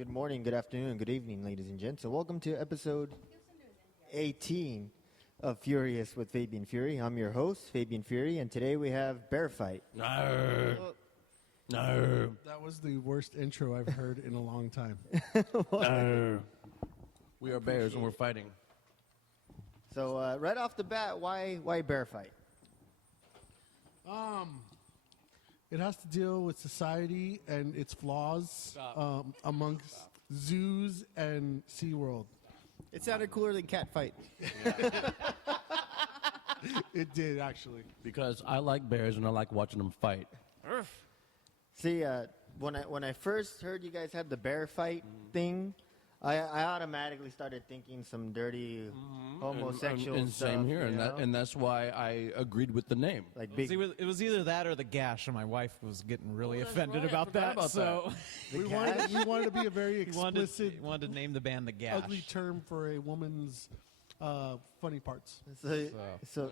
Good morning, good afternoon, good evening, ladies and gents. So welcome to episode 18 of Furious with Fabian Fury. I'm your host, Fabian Fury, and today we have Bear Fight. No. No. That was the worst intro I've heard in a long time. No. We are bears and we're fighting. So right off the bat, why Bear Fight? It has to deal with society and its flaws amongst zoos and SeaWorld. It sounded cooler than cat fight. It did, actually. Because I like bears and I like watching them fight. See, when I first heard you guys had the Bear Fight thing, I automatically started thinking some dirty homosexual and stuff. same here, you know? and that's why I agreed with the name. Like big. It was either that or the gash, and my wife was getting really offended right. I about forgot that. about so We wanted to be a very he wanted explicit, to name the band the Gash. ugly term for a woman's funny parts. So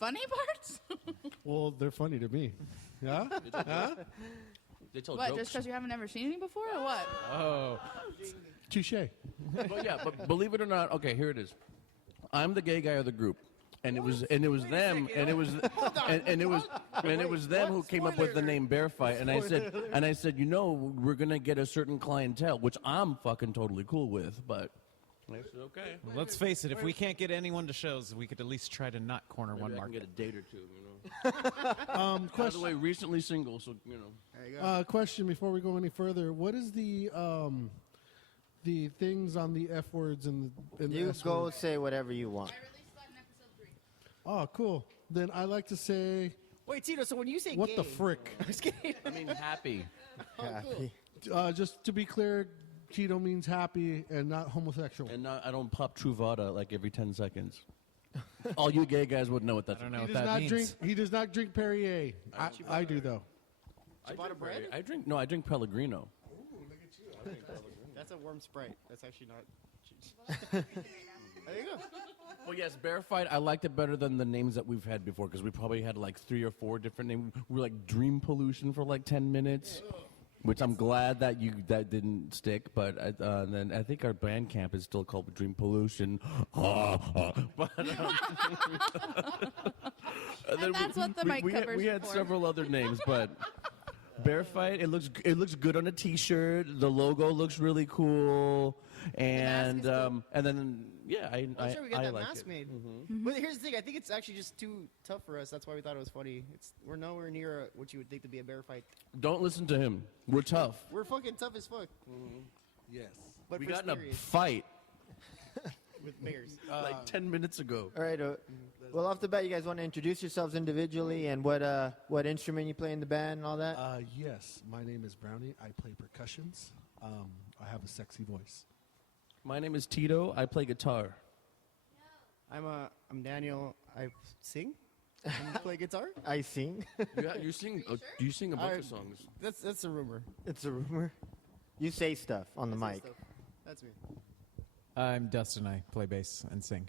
Funny parts? Well, they're funny to me. Yeah? Huh? They tell What, jokes. just because you haven't ever seen any before, or what? Touche. But yeah, but believe it or not, okay, here it is. I'm the gay guy of the group. And it was them who came up with the name Bear Fight, and I said, you know, we're gonna get a certain clientele, which I'm fucking totally cool with, but I said okay. Well, let's face it, if we can't get anyone to shows, we could at least try to not corner Maybe one I can market. get a date or two, you know. By the way, recently single, so you know. There you go. Question before we go any further. What is the things on the F words and the you S go words? say whatever you want. I released that in episode 3. Oh, cool. Then I like to say, Wait, Tito, so when you say what gay... the frick? I was kidding. I mean, happy. Happy. Just to be clear, Cheeto means happy and not homosexual. And I don't pop Truvada like every 10 seconds. All you gay guys would know what that's I don't know He what does that not means. He does not drink Perrier. I do though. Ciabatta bread? I drink Pellegrino. That's a warm Sprite. That's actually not... There you go. Well, yes, Bear Fight, I liked it better than the names that we've had before because we probably had like 3 or 4 different names. We were like Dream Pollution for like 10 minutes, which I'm glad that that didn't stick. But then I think our band camp is still called Dream Pollution. But, And that's what the mic covers we are had for. several other names, but Bear Fight, it looks good on a T-shirt. The logo looks really cool, and mask is cool. and then yeah, I'm sure we got I that like mask it. made. But here's the thing. I think it's actually just too tough for us. That's why we thought it was funny. We're nowhere near what you would think to be a bear fight. Don't listen to him. We're tough. We're fucking tough as fuck. Yes. But We for got in a serious, fight with bears. like 10 minutes ago. All right. Well, off the bat, you guys want to introduce yourselves individually and what instrument you play in the band and all that? Yes. My name is Brownie. I play percussions. I have a sexy voice. My name is Tito. I play guitar. I'm Daniel. I sing. And play guitar. I sing. You sing? You sing a bunch of songs. That's a rumor. It's a rumor. You say stuff on the mic. Stuff. That's me. I'm Dustin. I play bass and sing.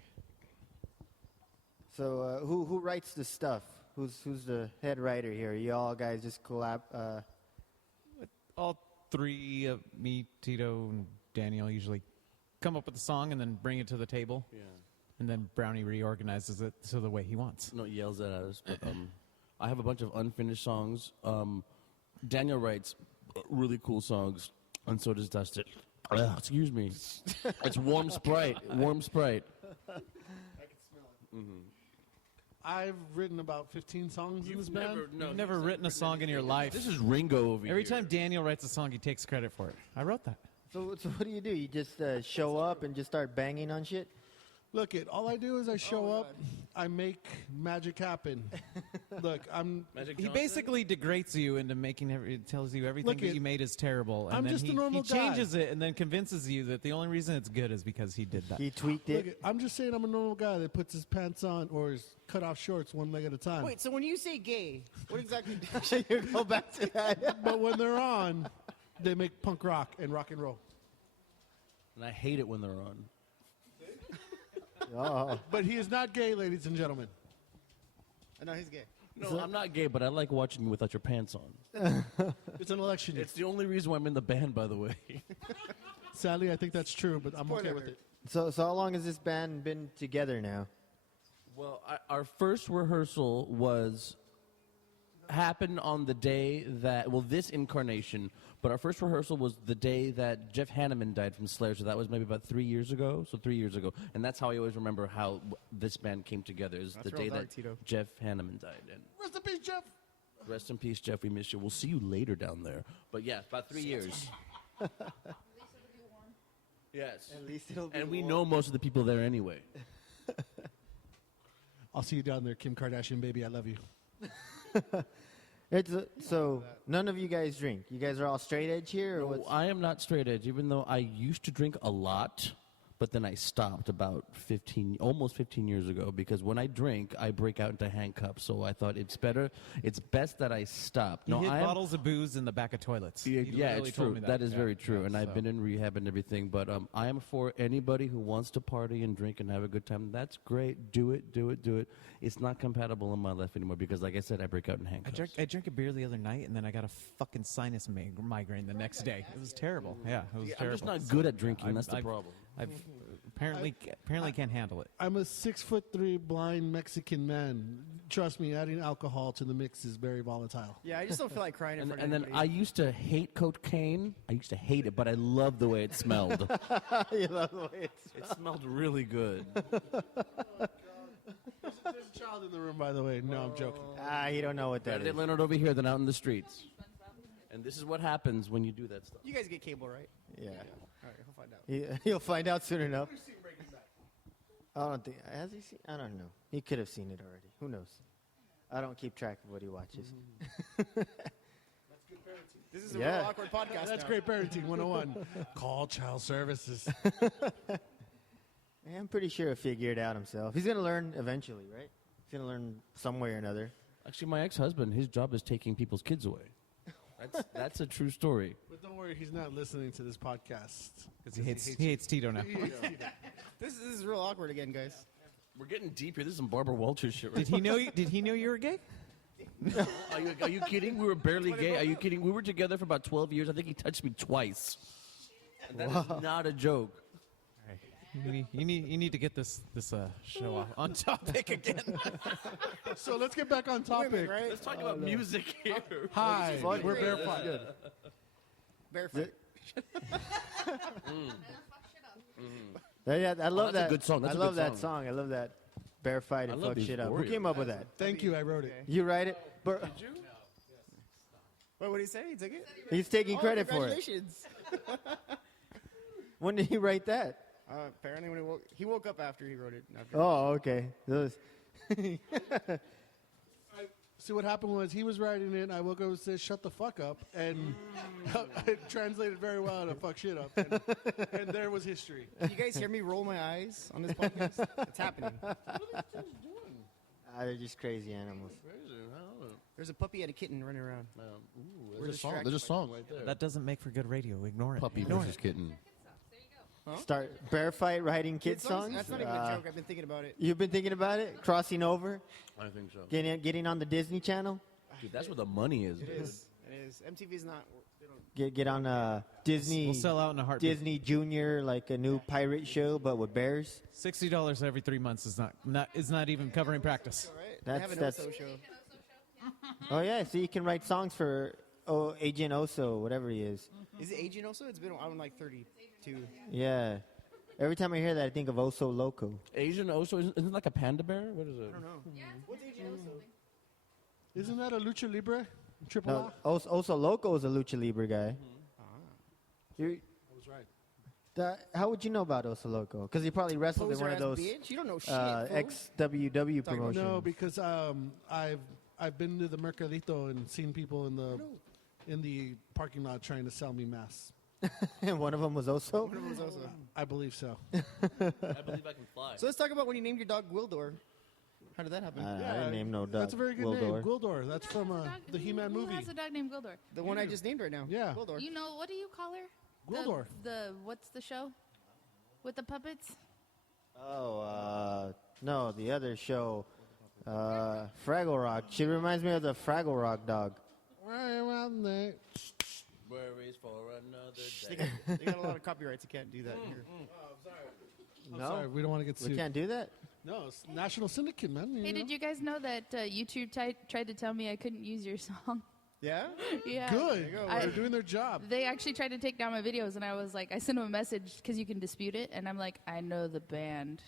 So who writes the stuff? Who's the head writer here? You all guys just collab. All three of me, Tito, and Daniel usually come up with a song and then bring it to the table. Yeah. And then Brownie reorganizes it to the way he wants. No, yells at us. But I have a bunch of unfinished songs. Daniel writes really cool songs, and so does Dustin. Excuse me. It's warm Sprite. Warm Sprite. I can smell it. I've written about 15 songs in this band. You've never written a song in your life. This is Ringo over here. Every time Daniel writes a song, he takes credit for it. I wrote that. So what do? You just show up and just start banging on shit? Look, all I do is I show my up, God. I make magic happen. Look, Magic He Johnson? basically degrades you into making it tells you everything Look, that you made is terrible. And I'm then just a normal he guy. changes it and then convinces you that the only reason it's good is because he did that. He tweaked it. look, I'm just saying I'm a normal guy that puts his pants on or his cut off shorts one leg at a time. Wait, so when you say gay, what exactly? You go back to that. But when they're on, they make punk rock and roll. And I hate it when they're on. Oh. But he is not gay, ladies and gentlemen. No, he's gay. No, I'm not gay, but I like watching you without your pants on. It's an election year. It's the only reason why I'm in the band, by the way. Sadly, I think that's true, but I'm okay with it. So how long has this band been together now? Well, our first rehearsal happened on the day that, this incarnation, but our first rehearsal was the day that Jeff Hanneman died from Slayer, so that was maybe about 3 years ago. So 3 years ago. And that's how I always remember how this band came together, is the real day dark, that Tito. Jeff Hanneman died. And Rest in peace, Jeff. rest in peace, Jeff, we miss you. We'll see you later down there. But yeah, about 3 years. Yes. At least it'll be And we warm. know most of the people there anyway. I'll see you down there, Kim Kardashian, baby. I love you. So none of you guys drink. You guys are all straight edge here, or No, what's? I am not straight edge, even though I used to drink a lot, but then I stopped about almost 15 years ago, because when I drink, I break out into handcuffs. So I thought it's best that I stop. He hid bottles of booze in the back of toilets. Yeah, He literally it's told true. me That is Yeah, very true. yeah, And I've so. been in rehab and everything. But I am for anybody who wants to party and drink and have a good time. That's great. Do it, do it, do it. It's not compatible in my life anymore because, like I said, I break out in handcuffs. I drank a beer the other night, and then I got a fucking sinus migraine the next day. It was terrible. Yeah, it was I'm terrible. just not good at drinking. That's the problem. I've apparently can't handle it. I'm a 6'3" blind Mexican man. Trust me, adding alcohol to the mix is very volatile. Yeah, I just don't feel like crying in And, front and of then anybody. I used to hate cocaine. I used to hate it, but I loved the way it smelled. You love the way it's- It smelled really good. There's a child in the room, by the way. No, I'm joking. you don't know what that Better is. than Leonard over here than out in the streets. And this is what happens when you do that stuff. You guys get cable, right? Yeah, All right, we'll find out. You'll find out soon enough. I don't think has he seen. I don't know. He could have seen it already. Who knows? I don't keep track of what he watches. This is a Yeah. real awkward podcast. That's now. great parenting 101. Call child services. I'm pretty sure he'll figure it out himself. He's gonna learn eventually, right? He's gonna learn some way or another. Actually, my ex-husband, his job is taking people's kids away. That's a true story. But don't worry, he's not listening to this podcast. Because he hates Tito now. This is real awkward again, guys. We're getting deep here. This is some Barbara Walters shit. Did he know you were gay? Are you kidding? We were barely gay. Are you kidding? We were together for about 12 years. I think he touched me twice. And that is not a joke. You need to get this show on topic again. So let's get back on topic. Women, right? Let's talk about music here. Hi, we're barefoot. Barefoot. Yeah, I love that's a that. good song. That's I a love good that song. I love that. Bear fight I and love fuck these shit up. Who Warriors. came up with that? Thank you, I wrote it. You write it? But What did he say? He took it? he's taking Oh, credit for it. congratulations. When did he write that? Apparently when he woke up after he wrote it. After Oh, okay. Those. See, what happened was he was writing it. I woke up and said, "Shut the fuck up," and it translated very well to "fuck shit up," and there was history. Can you guys hear me roll my eyes on this podcast? It's happening. They're just crazy animals. There's a puppy and a kitten running around. We're There's a song. distracted There's a by song right there. That doesn't make for good radio. Ignore it. Puppy Ignore versus kitten. Start bear fight writing kid songs. That's not even a joke. I've been thinking about it. You've been thinking about it? Crossing over? I think so. Getting on the Disney Channel? Dude, that's where the money is. It dude. is. It is. MTV's not. They don't. Get on Disney. We'll sell out in a heartbeat. Disney Junior, like a new pirate show, but with bears. $60 every 3 months is not even covering practice. All right. That's- they have an that's- Oso show. Oh yeah, so you can write songs for Agent Oso, whatever he is. Is it Agent Oso? It's been I'm like 32. Yeah. Every time I hear that, I think of Oso Loco. Asian Oso isn't it like a panda bear? What is it? I don't know. What's Agent Oso? Isn't that a lucha libre? Triple No, A? Oso Loco is a lucha libre guy. You're- I was right. how would you know about Oso Loco? Because he probably wrestled in Poser one of ass those bitch. You don't know shit. fool. ex-WW Talking about- promotions. No, because I've been to the Mercadito and seen people in the parking lot trying to sell me masks. And one of them was Oso? One of them was Oso. I believe so. I believe I can fly. So let's talk about when you named your dog Gwildor. How did that happen? I didn't name no dog. That's a very good Wildor. name, Gwildor. That's from the He-Man Who movie. has a dog named Gwildor? The one I just named right now. Yeah. Gwildor. You know, what do you call her? Gwildor. The what's the show? With the puppets? Oh, no, the other show. Fraggle Rock. She reminds me of the Fraggle Rock dog. Right around there. Worries for another They day. got a lot of copyrights. You can't do that here. I'm No? sorry, we don't want to get We sued. can't do that? No, it's National Syndicate, man. Hey, did you guys know that YouTube tried to tell me I couldn't use your song? Yeah? Yeah. Good. go. I- They're doing their job. They actually tried to take down my videos, and I was like, I sent them a message because you can dispute it, and I'm like, I know the band.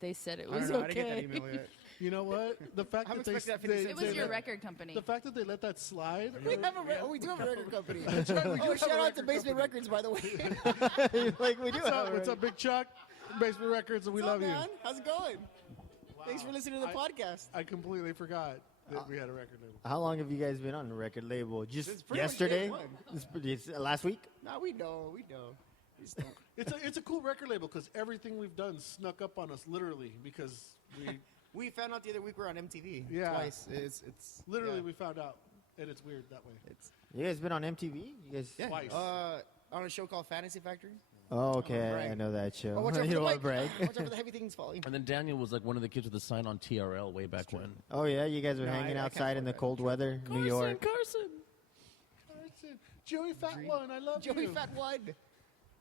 They said it I was don't know. I didn't okay. get that email yet. You know what? The fact I'm that they, expecting that 50 they, cents. It was they your let- record company. the fact that they let that slide. We have we do have a record company. That's right, we do Oh, have shout a out to record Basement company. Records, by the way. Like we do. What's up? What's up, Big Chuck? Basement Records, and we What's love up, you. man? How's it going? Thanks for listening to the podcast. I completely forgot that we had a record label. How long have you guys been on the record label? Just Since pretty much yesterday? day one. Last week? No, we know. We know. We just don't. It's a cool record label because everything we've done snuck up on us literally because we We found out the other week we're on MTV. Yeah. Twice. It's literally yeah. we found out, and it's weird that way. It's You guys been on MTV? You guys? yeah. Twice. On a show called Fantasy Factory. Oh, okay. brag. I know that show. Oh, watch out for you the don't want mic. to brag. Watch out for the heavy things falling. And then Daniel was like one of the kids with the sign on TRL way back when. Oh yeah, you guys were No, hanging I can't outside in the afford that. cold weather, New York. Carson. Carson, Joey Fat One, I love Joey you. Fat One.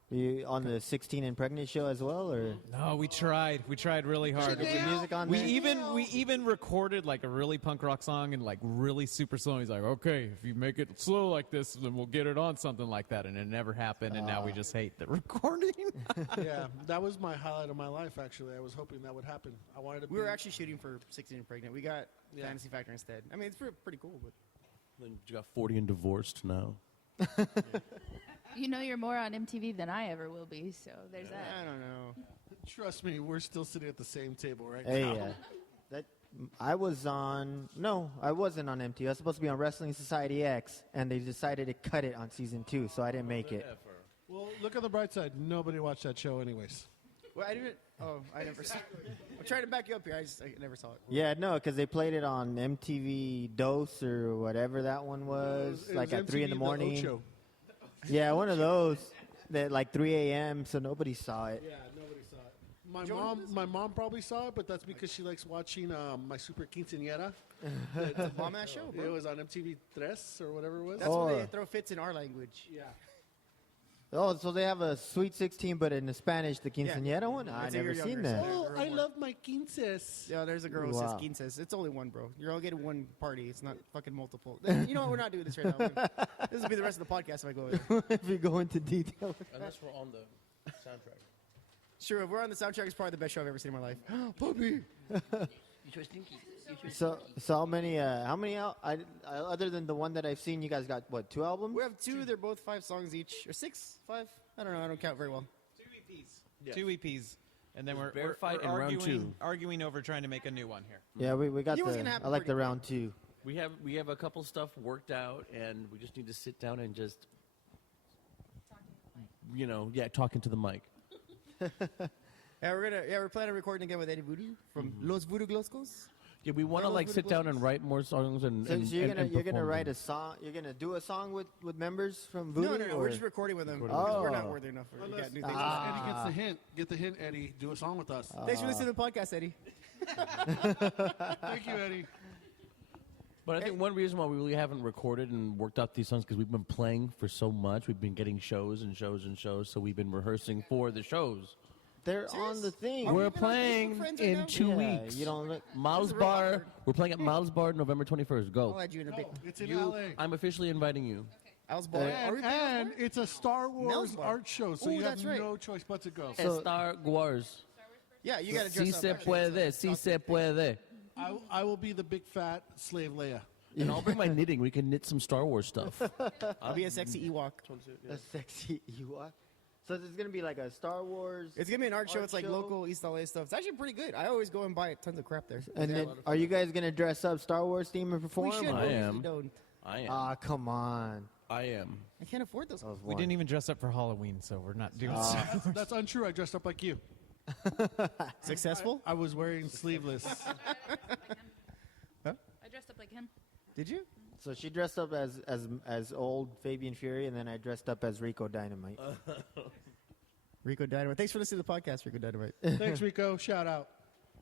You on the 16 and pregnant show as well, or No, we tried. We tried really hard. is the music on We there? even recorded like a really punk rock song and like really super slow. He's like, okay, if you make it slow like this, then we'll get it on something like that. And it never happened. And now we just hate the recording. Yeah, that was my highlight of my life. Actually, I was hoping that would happen. I wanted to. We were actually shooting for 16 and Pregnant. We got Yeah. Fantasy Factory instead. I mean, it's pretty cool, but Then you got 40 and divorced now. You know you're more on MTV than I ever will be, so there's that. I don't know. Trust me, we're still sitting at the same table right Hey, now. that I was on. No, I wasn't on MTV. I was supposed to be on Wrestling Society X, and they decided to cut it on season 2, so I didn't make it. Well, look on the bright side. Nobody watched that show, anyways. Well, I didn't. Oh, I never saw it. I'm trying to back you up here. I never saw it. Yeah, no, because they played it on MTV Dose or whatever that one was, It like was at 3 in the MTV morning. Ocho. Yeah, one of those that like 3 a.m. So nobody saw it. Yeah, nobody saw it. My mom probably saw it, but that's because she likes watching My Super Quinceañera. It's a bomb ass show, It bro. was on MTV Tres or whatever it was. That's where Oh. they throw fits in our language. Yeah. Oh, so they have a Sweet 16, but in the Spanish, the quinceañera one. I It's a never year seen younger, that. so- Oh, I love my quinces. Yeah, there's a girl who Wow. says quinces. It's only one, bro. You're all getting one party. It's not fucking multiple. You know what? We're not doing this right now. This will be the rest of the podcast if I go there. If you go into detail. Unless we're on the soundtrack. Sure, if we're on the soundtrack, it's probably the best show I've ever seen in my life. Puppy! So how many out? Other than the one that I've seen, you guys got what, 2 albums? We have 2. They're both 5 songs each. Or 6? 5? I don't know. I don't count very well. Two EPs. And then There's we're, Bear Fight and round two. arguing over trying to make a new one here. Yeah, we got You know what's gonna the. happen I like the pretty round 2. We have a couple stuff worked out, and we just need to sit down and just, talking to the mic. Yeah, we're planning on recording again with Eddie Voodoo from Los Voodoo Gloscos. Yeah, we want to Those like were sit the down closest. and write more songs and. So, and, you're and- gonna and you're gonna perform write them. a song. You're gonna do a song with members from Voodoo. No. or? We're just recording with them. Because we're not Oh. worthy enough. We Unless, got new things. Eddie gets the hint. Get the hint, Eddie. Do a song with us. Thanks for listening to the podcast, Eddie. Thank you, Eddie. But I think one reason why we really haven't recorded and worked out these songs because we've been playing for so much. We've been getting shows and shows and shows, so we've been rehearsing for the shows. They're on the thing. Are we We're even on playing Facebook friends right in now? 2 Yeah, weeks. You don't look. Miles This is real Bar. awkward. We're playing at Miles Bar November 21st. Go. I'll add you in a bit. It's in You, LA. I'm officially inviting you. Al's Bar. Are we And it's a Star Wars Mel's Bar. art show, so Ooh, you have that's right. no choice but to go. Star Wars. Yeah, you got to Si dress se up. actually. puede, si se puede. I will be the big fat slave Leia. And I'll bring my knitting. We can knit some Star Wars stuff. I'll be a sexy Ewok. A sexy Ewok. So there's gonna be like a Star Wars. It's gonna be an art show. Art It's like show. local East LA stuff. It's actually pretty good. I always go and buy tons of crap there. And then, are you guys gonna dress up Star Wars theme and perform? We should. or- but I we am. usually don't. I am. Ah, come on. I am. I can't afford those. That was We one. didn't even dress up for Halloween, so we're not doing That's untrue. I dressed up like you. Successful? I was wearing sleeveless. I dressed up like him. Did you? So she dressed up as old Fabian Fury, and then I dressed up as Rico Dynamite. Rico Dynamite. Thanks for listening to the podcast, Rico Dynamite. Thanks, Rico. Shout out.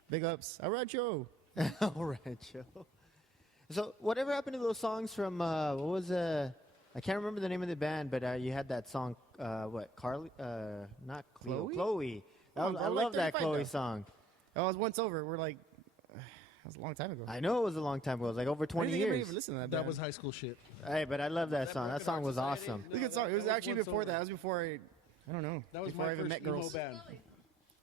Big ups. All right, Joe. All right, Joe. So, whatever happened to those songs from what was I can't remember the name of the band, but you had that song. What Carly? Not Cleo. Chloe? Chloe. Come on, I bro, we're love like that 35 Chloe now. song. Oh, it was Once Over. We're like, that was a long time ago. I know it was a long time ago. It was like over I 20 didn't think anybody years. even listened to that. That band. was high school shit. Hey, but I love that song. That song was awesome. It was a good song. It was actually before that. That was before I don't know. That was before my I even first met emo girls. band.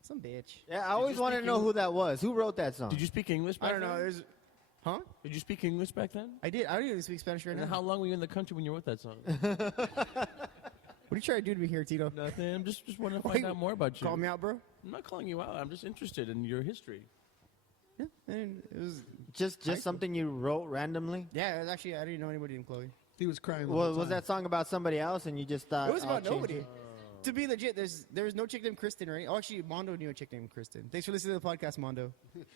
Some bitch. Yeah, I always wanted to know who that was. Who wrote that song? Did you speak English back I don't know. then? There's, huh? Did you speak English back then? I did. I don't even speak Spanish right And now. how long were you in the country when you wrote that song? What are you trying to do to me here, Tito? Nothing. I'm just wanting to find out more about you. Call me out, bro. I'm not calling you out. I'm just interested in your history. Yeah, and it was. just something you wrote randomly? Yeah, it was actually. I didn't know anybody named Chloe. He was crying. The Well, whole was time. that song about somebody else and you just thought It was I'll about change nobody. it? To be legit, there was no chick named Kristen, right? Oh, actually, Mondo knew a chick named Kristen. Thanks for listening to the podcast, Mondo.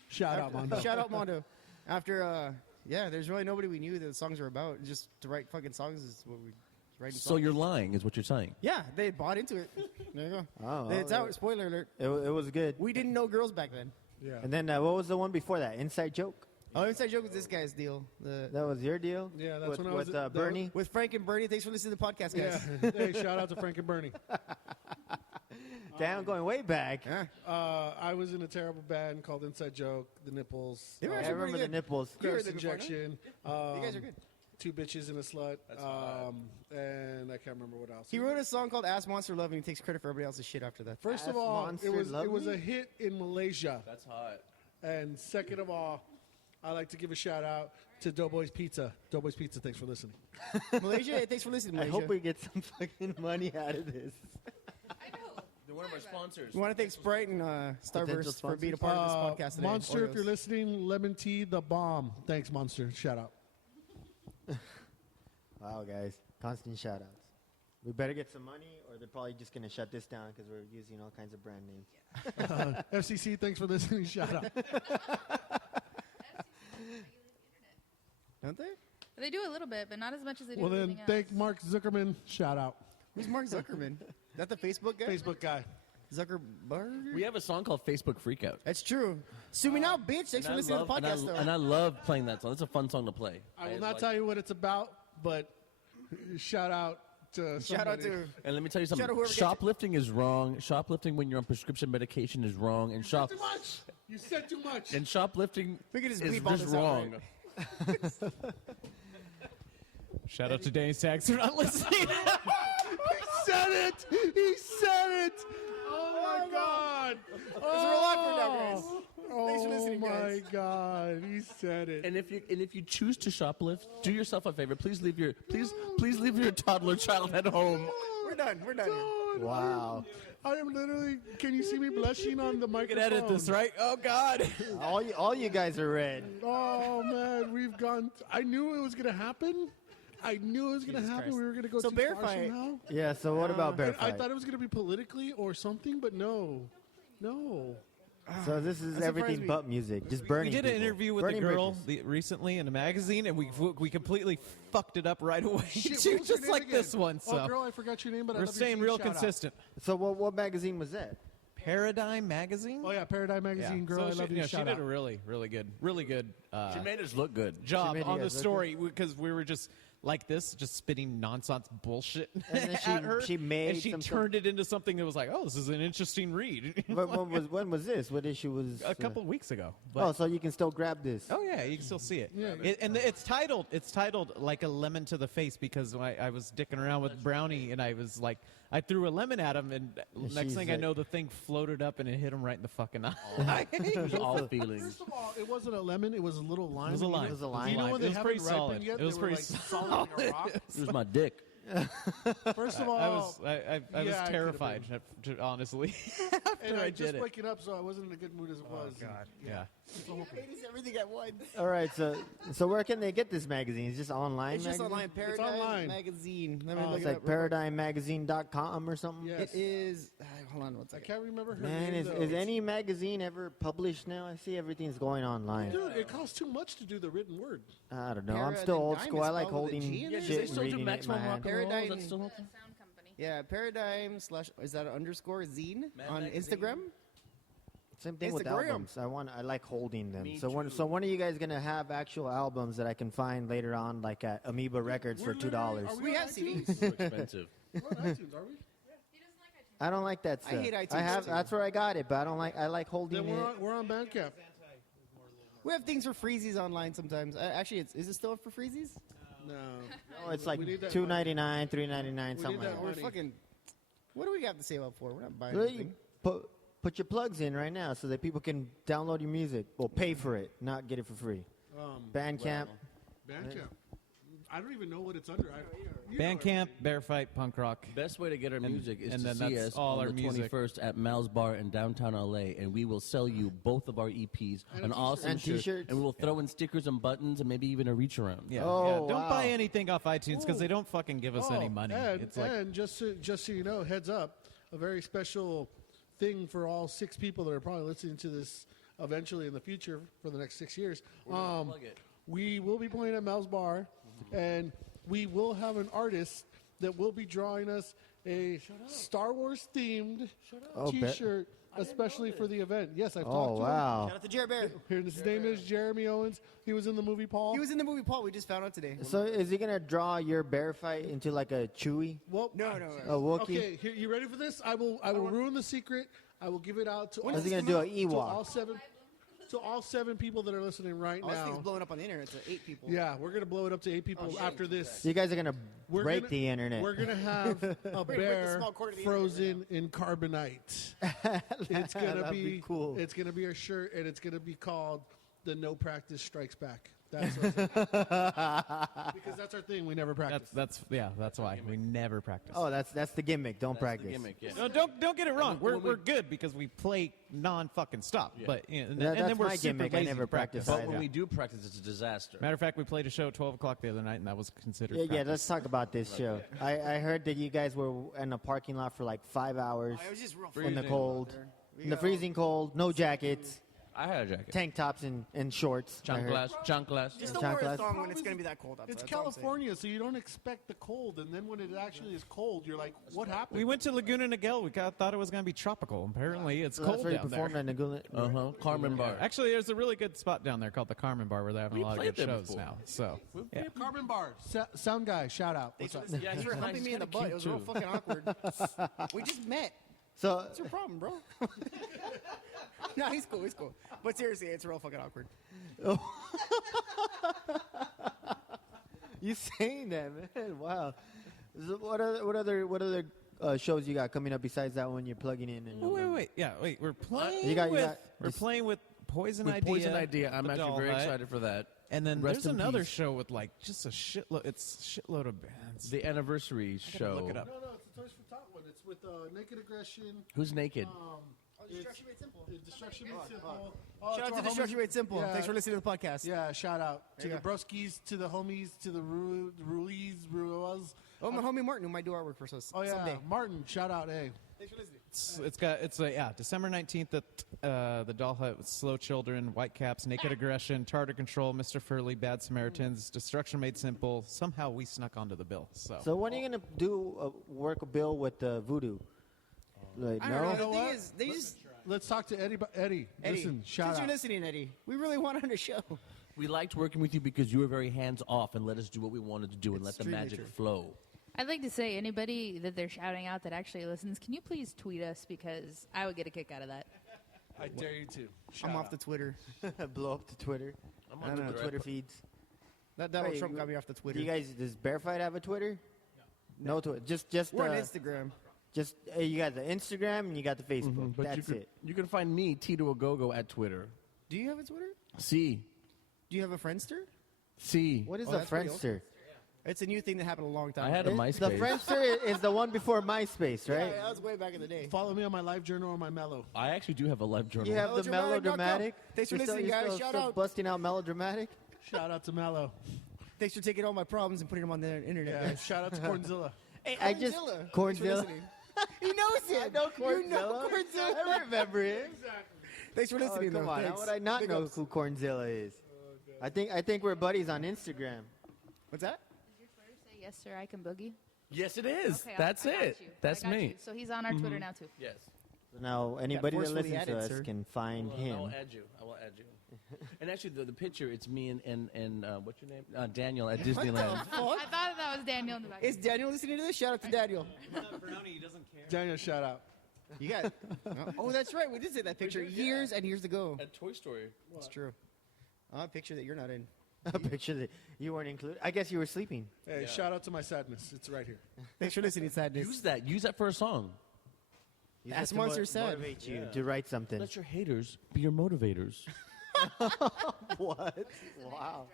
Shout out, Mondo. Shout out, Mondo. After, yeah, there's really nobody we knew that the songs were about. Just to write fucking songs is what we write. So you're lying, is what you're saying. Yeah, they bought into it. There you go. Oh, It's well, out. Spoiler alert. It was good. We didn't know girls back then. Yeah. And then what was the one before that? Inside Joke? Oh, inside joke was this guy's deal. That was your deal? Yeah, that's with, when I was with at- Bernie? With Frank and Bernie. Thanks for listening to the podcast, Yeah. guys. Hey, shout out to Frank and Bernie. Damn, going way back. Yeah. I was in a terrible band called Inside Joke, The Nipples, They were I actually remember pretty the good. nipples. You heard Gross them before, no? Injection. You guys are good. Two Bitches and a Slut. And I can't remember what else. He wrote a song called Ass Monster Love, and he takes credit for everybody else's shit after that. First of Ass all, Monster it was Lovely? a hit in Malaysia. That's hot. And second of all, I like to give a shout out to Doughboys Pizza. Doughboys Pizza, thanks for listening. Malaysia, thanks for listening, I Malaysia. hope we get some fucking money out of this. They're one of our sponsors. We want to thank Sprite and Starburst for being a part of this podcast today. Monster, if Oreos. you're listening, lemon tea, the bomb. Thanks, Monster. Shout out. Wow, guys. Constant shout outs. We better get some money or they're probably just going to shut this down because we're using all kinds of brand names. FCC, thanks for listening. Shout out. Don't they? They do a little bit, but not as much as they do Well, then, everything thank else. Mark Zuckerman. Shout out. Who's Mark Zuckerman? Is that the Facebook guy? Facebook guy. Zuckerberg? We have a song called Facebook Freakout. That's true. Sue me now, bitch. Thanks for listening to the podcast, though. and I love playing that song. It's a fun song to play. I will not tell you what it's about, but shout out to Shout out somebody. to. And let me tell you something. Shout out whoever gets Shoplifting is wrong. Shoplifting when you're on prescription medication is wrong. And Too much. You said too much. and shoplifting We could just is bleep all just this out, wrong. right? Shout out to Danny Sachs for not listening. He said it. He said it. Oh my God. It's a real awkward now, guys. Oh Thanks for listening, my guys. God. He said it. And if you choose to shoplift, do yourself a favor. Please leave your toddler child at home. We're done. We're done here. Wow. I am literally. Can you see me blushing on the You microphone? can edit this, right? Oh, God. All you guys are red. Oh man, we've gone. I knew it was gonna happen. I knew it was gonna happen. Christ. We were gonna go So too bear far fight. somehow. Yeah, so what about bear I fight? thought it was gonna be politically or something, but no. So this is That everything surprised me. but music. Just burning We did an people. interview with Burning a girl bridges. recently in a magazine, and we completely fucked it up right away. Shit, too, what was your just name like again? this one. So Oh, girl, I forgot your name, but I we're love your staying scene. real Shout out. consistent. So what magazine was that? Paradigm Magazine. Oh yeah, Paradigm Magazine, girl, So I she, love you. she Shout did out. a really good She made us look good. job made you on the guys look story because we were just like this, just spitting nonsense bullshit And then at her. she made and she some turned it into something that was like, oh, this is an interesting read. when was this? What issue was? A couple of weeks ago. Oh, so you can still grab this. Oh yeah, you can still see it. Yeah. And it's titled like a lemon to the face because I was dicking around with Brownie and I was like, I threw a lemon at him and next she's thing I like- know, the thing floated up and it hit him right in the fucking eye. It was all feelings. First of all, it wasn't a lemon; it was a little lime. It was a lime. It was a lime. You know when It they was haven't pretty ripened solid. yet? It was they were pretty like solid like a rock. It was my dick. First of all, I was yeah, I could've terrified, honestly. After and I I did just it. waking up, so I wasn't in a good mood as it was. Yeah. Ladies, everything at once. All right, so where can they get this magazine? It's just online. It's just magazine? online. Paradigm online. Magazine. Let me look It's it like up real quick. ParadigmMagazine.com or something. Yes. It is. Hold on one I second. can't remember her Man, name. is any magazine ever published now? I see everything's going online. Dude, it costs too much to do the written word. I don't know. I'm still old Paradigm school. is I like spelled with a holding G in there? shit They and still do reading it in my maximum rock hand. and roll? Is Paradigm- that still The open? sound company. Yeah, Paradigm / is that an underscore zine on Instagram? Same thing with Instagram. albums. I like holding them. Me So when are you guys gonna have actual albums that I can find later on, like at Amoeba Records for $2? Are We have on CDs. iTunes? So expensive. We're on iTunes, are we? I don't like that I stuff. hate iTunes I have. too. That's where I got it, but I don't like. I like holding Then it. we're on Bandcamp. We have things for freezies online sometimes. Actually, is it still up for freezies? No. Oh, it's like We need that $2.99, $3.99, We something need like that that. We're money. fucking. What do we have to save up for? We're not buying Really, anything. put your plugs in right now so that people can download your music. Well, pay for it, not get it for free. Bandcamp. Bandcamp. I don't even know what it's under. You know Bandcamp, Bear Fight, Punk Rock. Best way to get our music is and to then see that's us all on our the music. 21st at Mal's Bar in downtown LA, and we will sell you both of our EPs, an awesome And shirt, t-shirts. and we will throw in stickers and buttons and maybe even a reach around. Yeah, Oh, yeah. Don't wow. buy anything off iTunes because they don't fucking give us any money. And, It's like and just so you know, heads up, a very special thing for all 6 people that are probably listening to this eventually in the future for the next 6 years. Plug it. We will be playing at Mel's Bar, and we will have an artist that will be drawing us a Star Wars themed Oh, T-shirt, especially for the event. Yes, I've Oh talked to him. wow! Shout out to Jared Bear. Here, his name is Jeremy Owens. He was in the movie Paul. He was in the movie Paul. We just found out today. So is he gonna draw your bear fight into like a Chewie, well, No. a Wookiee? Okay, here, you ready for this? I will ruin the secret. I will give it out to Is he gonna do an to all Ewok? 7 to all 7 people that are listening right Oh, this thing's now. blowing up on the internet to 8 people. Yeah, we're gonna blow it up to 8 people shit. after this. You guys are gonna We're break gonna- the internet. We're gonna have a break the bear small cord of the frozen in carbonite. It's gonna That'd be be cool. It's gonna be a shirt, and it's gonna be called the No Practice Strikes Back. That's what because that's our thing. We never practice. that's why we never practice. Oh, that's the gimmick. Don't That's the practice. gimmick, yeah. No, don't get it wrong. We're good because we play non-fucking stop. But you know, and That's then we're my super gimmick. I lazy never to practice. practice But when either. we do practice, it's a disaster. Matter of fact, we played a show at 12 o'clock the other night, and that was considered. Yeah, practice. let's talk about this show. I heard that you guys were in a parking lot for like 5 hours Oh, it was just real in the freezing cold, out there. We in the got- freezing cold, no jackets, I had a jacket. tank tops and shorts. I heard. Chanclas. Just don't wear a Chanclas. thong when it's going to be that cold outside. It's That's all I'm saying. California, so you don't expect the cold, and then when it actually is cold, you're like, "What happened?" We went to Laguna Niguel. We thought it was going to be tropical. Apparently, it's So that's cold where you down there. performed at Nagula. Uh-huh. Carmen Bar. Actually, there's a really good spot down there called the Carmen Bar where they're having We a lot of played good there shows before. now. So, yeah. Carbon Bar, sound guy, shout out. What's up? Yeah, Thanks he's for nice. humping me He's in the kinda butt. It was cute, real too. fucking awkward. We just met. So What's your problem, bro? No, he's cool. He's cool. But seriously, it's real fucking awkward. you saying that, man? Wow. So what other shows you got coming up besides that one you're plugging in? Oh, wait. Yeah, wait. We're playing. You got we're playing with Poison With Idea. Poison Idea, I'm the actually Doll very Hut. excited for that. And then Rest there's in another peace. show with like just a shitload. It's a shitload of bands. The anniversary gotta show. look it up. No, it's the Toys for Tot one. It's with Naked Aggression. Who's naked? Destruction Made Simple. Destruction Made Simple. Shout out to Destruction Made Simple. Yeah. Thanks for listening to the podcast. Yeah, shout out to There the you broskies, to the homies, to the rules. Oh, my homie Martin, who might do artwork for us Oh yeah, someday. Martin, shout out, hey. Thanks for listening. It's December 19th at the Doll Hut with Slow Children, Whitecaps, Naked Aggression, Tartar Control, Mr. Furley, Bad Samaritans, Destruction Made Simple. Somehow we snuck onto the bill. So when are you gonna do work a bill with Voodoo? Like, I don't know. no. The know thing what? is, they just Let's talk to Eddie. Eddie, listen, shout since out. you're listening, Eddie, we really want on the show. We liked working with you because you were very hands off and let us do what we wanted to do and let the Extremely magic true. flow. I'd like to say anybody that they're shouting out that actually listens, can you please tweet us because I would get a kick out of that. I dare you to. Shout I'm out. off the Twitter. Blow up the Twitter. I'm I don't know, Twitter. Twitter feeds. That Donald Wait, Trump got me off the Twitter. Do you guys does Bear Fight have a Twitter? No Twitter. Just We're on Instagram. just you got the Instagram and you got the Facebook. But That's it. you can find me, Tito Agogo, at Twitter. Do you have a Twitter? C. Do you have a Friendster? C. What is Oh, a that's pretty old. Friendster? It's a new thing that happened a long time I had ago. a The MySpace. Friendster is the one before MySpace, right? Yeah, that was way back in the day. Follow me on my live journal or my mellow. I actually do have a live journal. You have the Melodramatic.com. melodramatic. Thanks for You're still- listening, you're guys. still- Shout still out. busting out melodramatic. Shout out to Mellow. Thanks for taking all my problems and putting them on the internet, Yeah, guys. shout out to Cornzilla. Hey, I just- Cornzilla. Thanks Cornzilla. for listening. He knows it. I know You know Cornzilla. I remember him. Thanks for Oh, listening, come though. on, how Thanks. would I not Big know ups. who Cornzilla is? I think we're buddies on Instagram. What's that? Did your Twitter say yes, sir, I can boogie? Yes, it is. Okay, That's I got it. you. That's I got me. you. So he's on our Twitter now too. Yes. Now, anybody that forcefully listens to added, us sir. can find I him. will add you. I will add you. And actually, the picture, it's me and what's your name? Daniel at Disneyland. I thought that was Daniel in the back. Is Daniel listening to this? Shout out to Daniel. Daniel, shout out. You got. Oh, that's right. We did say that picture years and years ago. At Toy Story. It's true. A picture that you're not in. A picture that you weren't included. I guess you were sleeping. Hey, shout out to my sadness. It's right here. Thanks for listening, sadness. Use that. Use that for a song. You Ask have to Monster said. motivate you to write something. Let your haters be your motivators. What? Wow.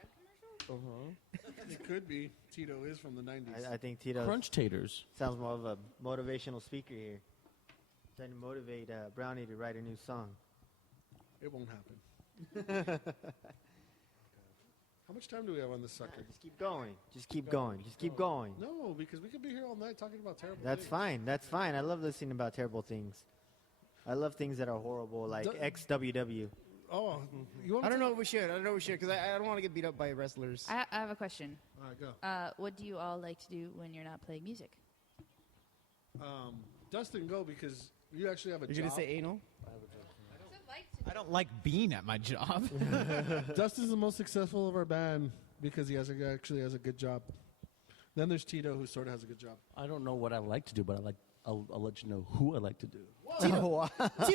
It could be. Tito is from the 90s. I think Tito Crunch taters. sounds more of a motivational speaker here. Trying to motivate Brownie to write a new song. It won't happen. How much time do we have on this sucker? Just keep going. Just keep going. Just keep going. No, because we could be here all night talking about terrible That's things. fine. That's fine. I love listening about terrible things. I love things that are horrible, like Do- XWW. Oh, you want I me don't to- know if we should. I don't know if we should because I don't want to get beat up by wrestlers. I have a question. All right, go. What do you all like to do when you're not playing music? Dustin, go because you actually have a You're job. gonna say anal? I don't like being at my job. Dustin's the most successful of our band because he actually has a good job. Then there's Tito, who sort of has a good job. I don't know what I like to do, but I'll let you know who I like to do. Tito,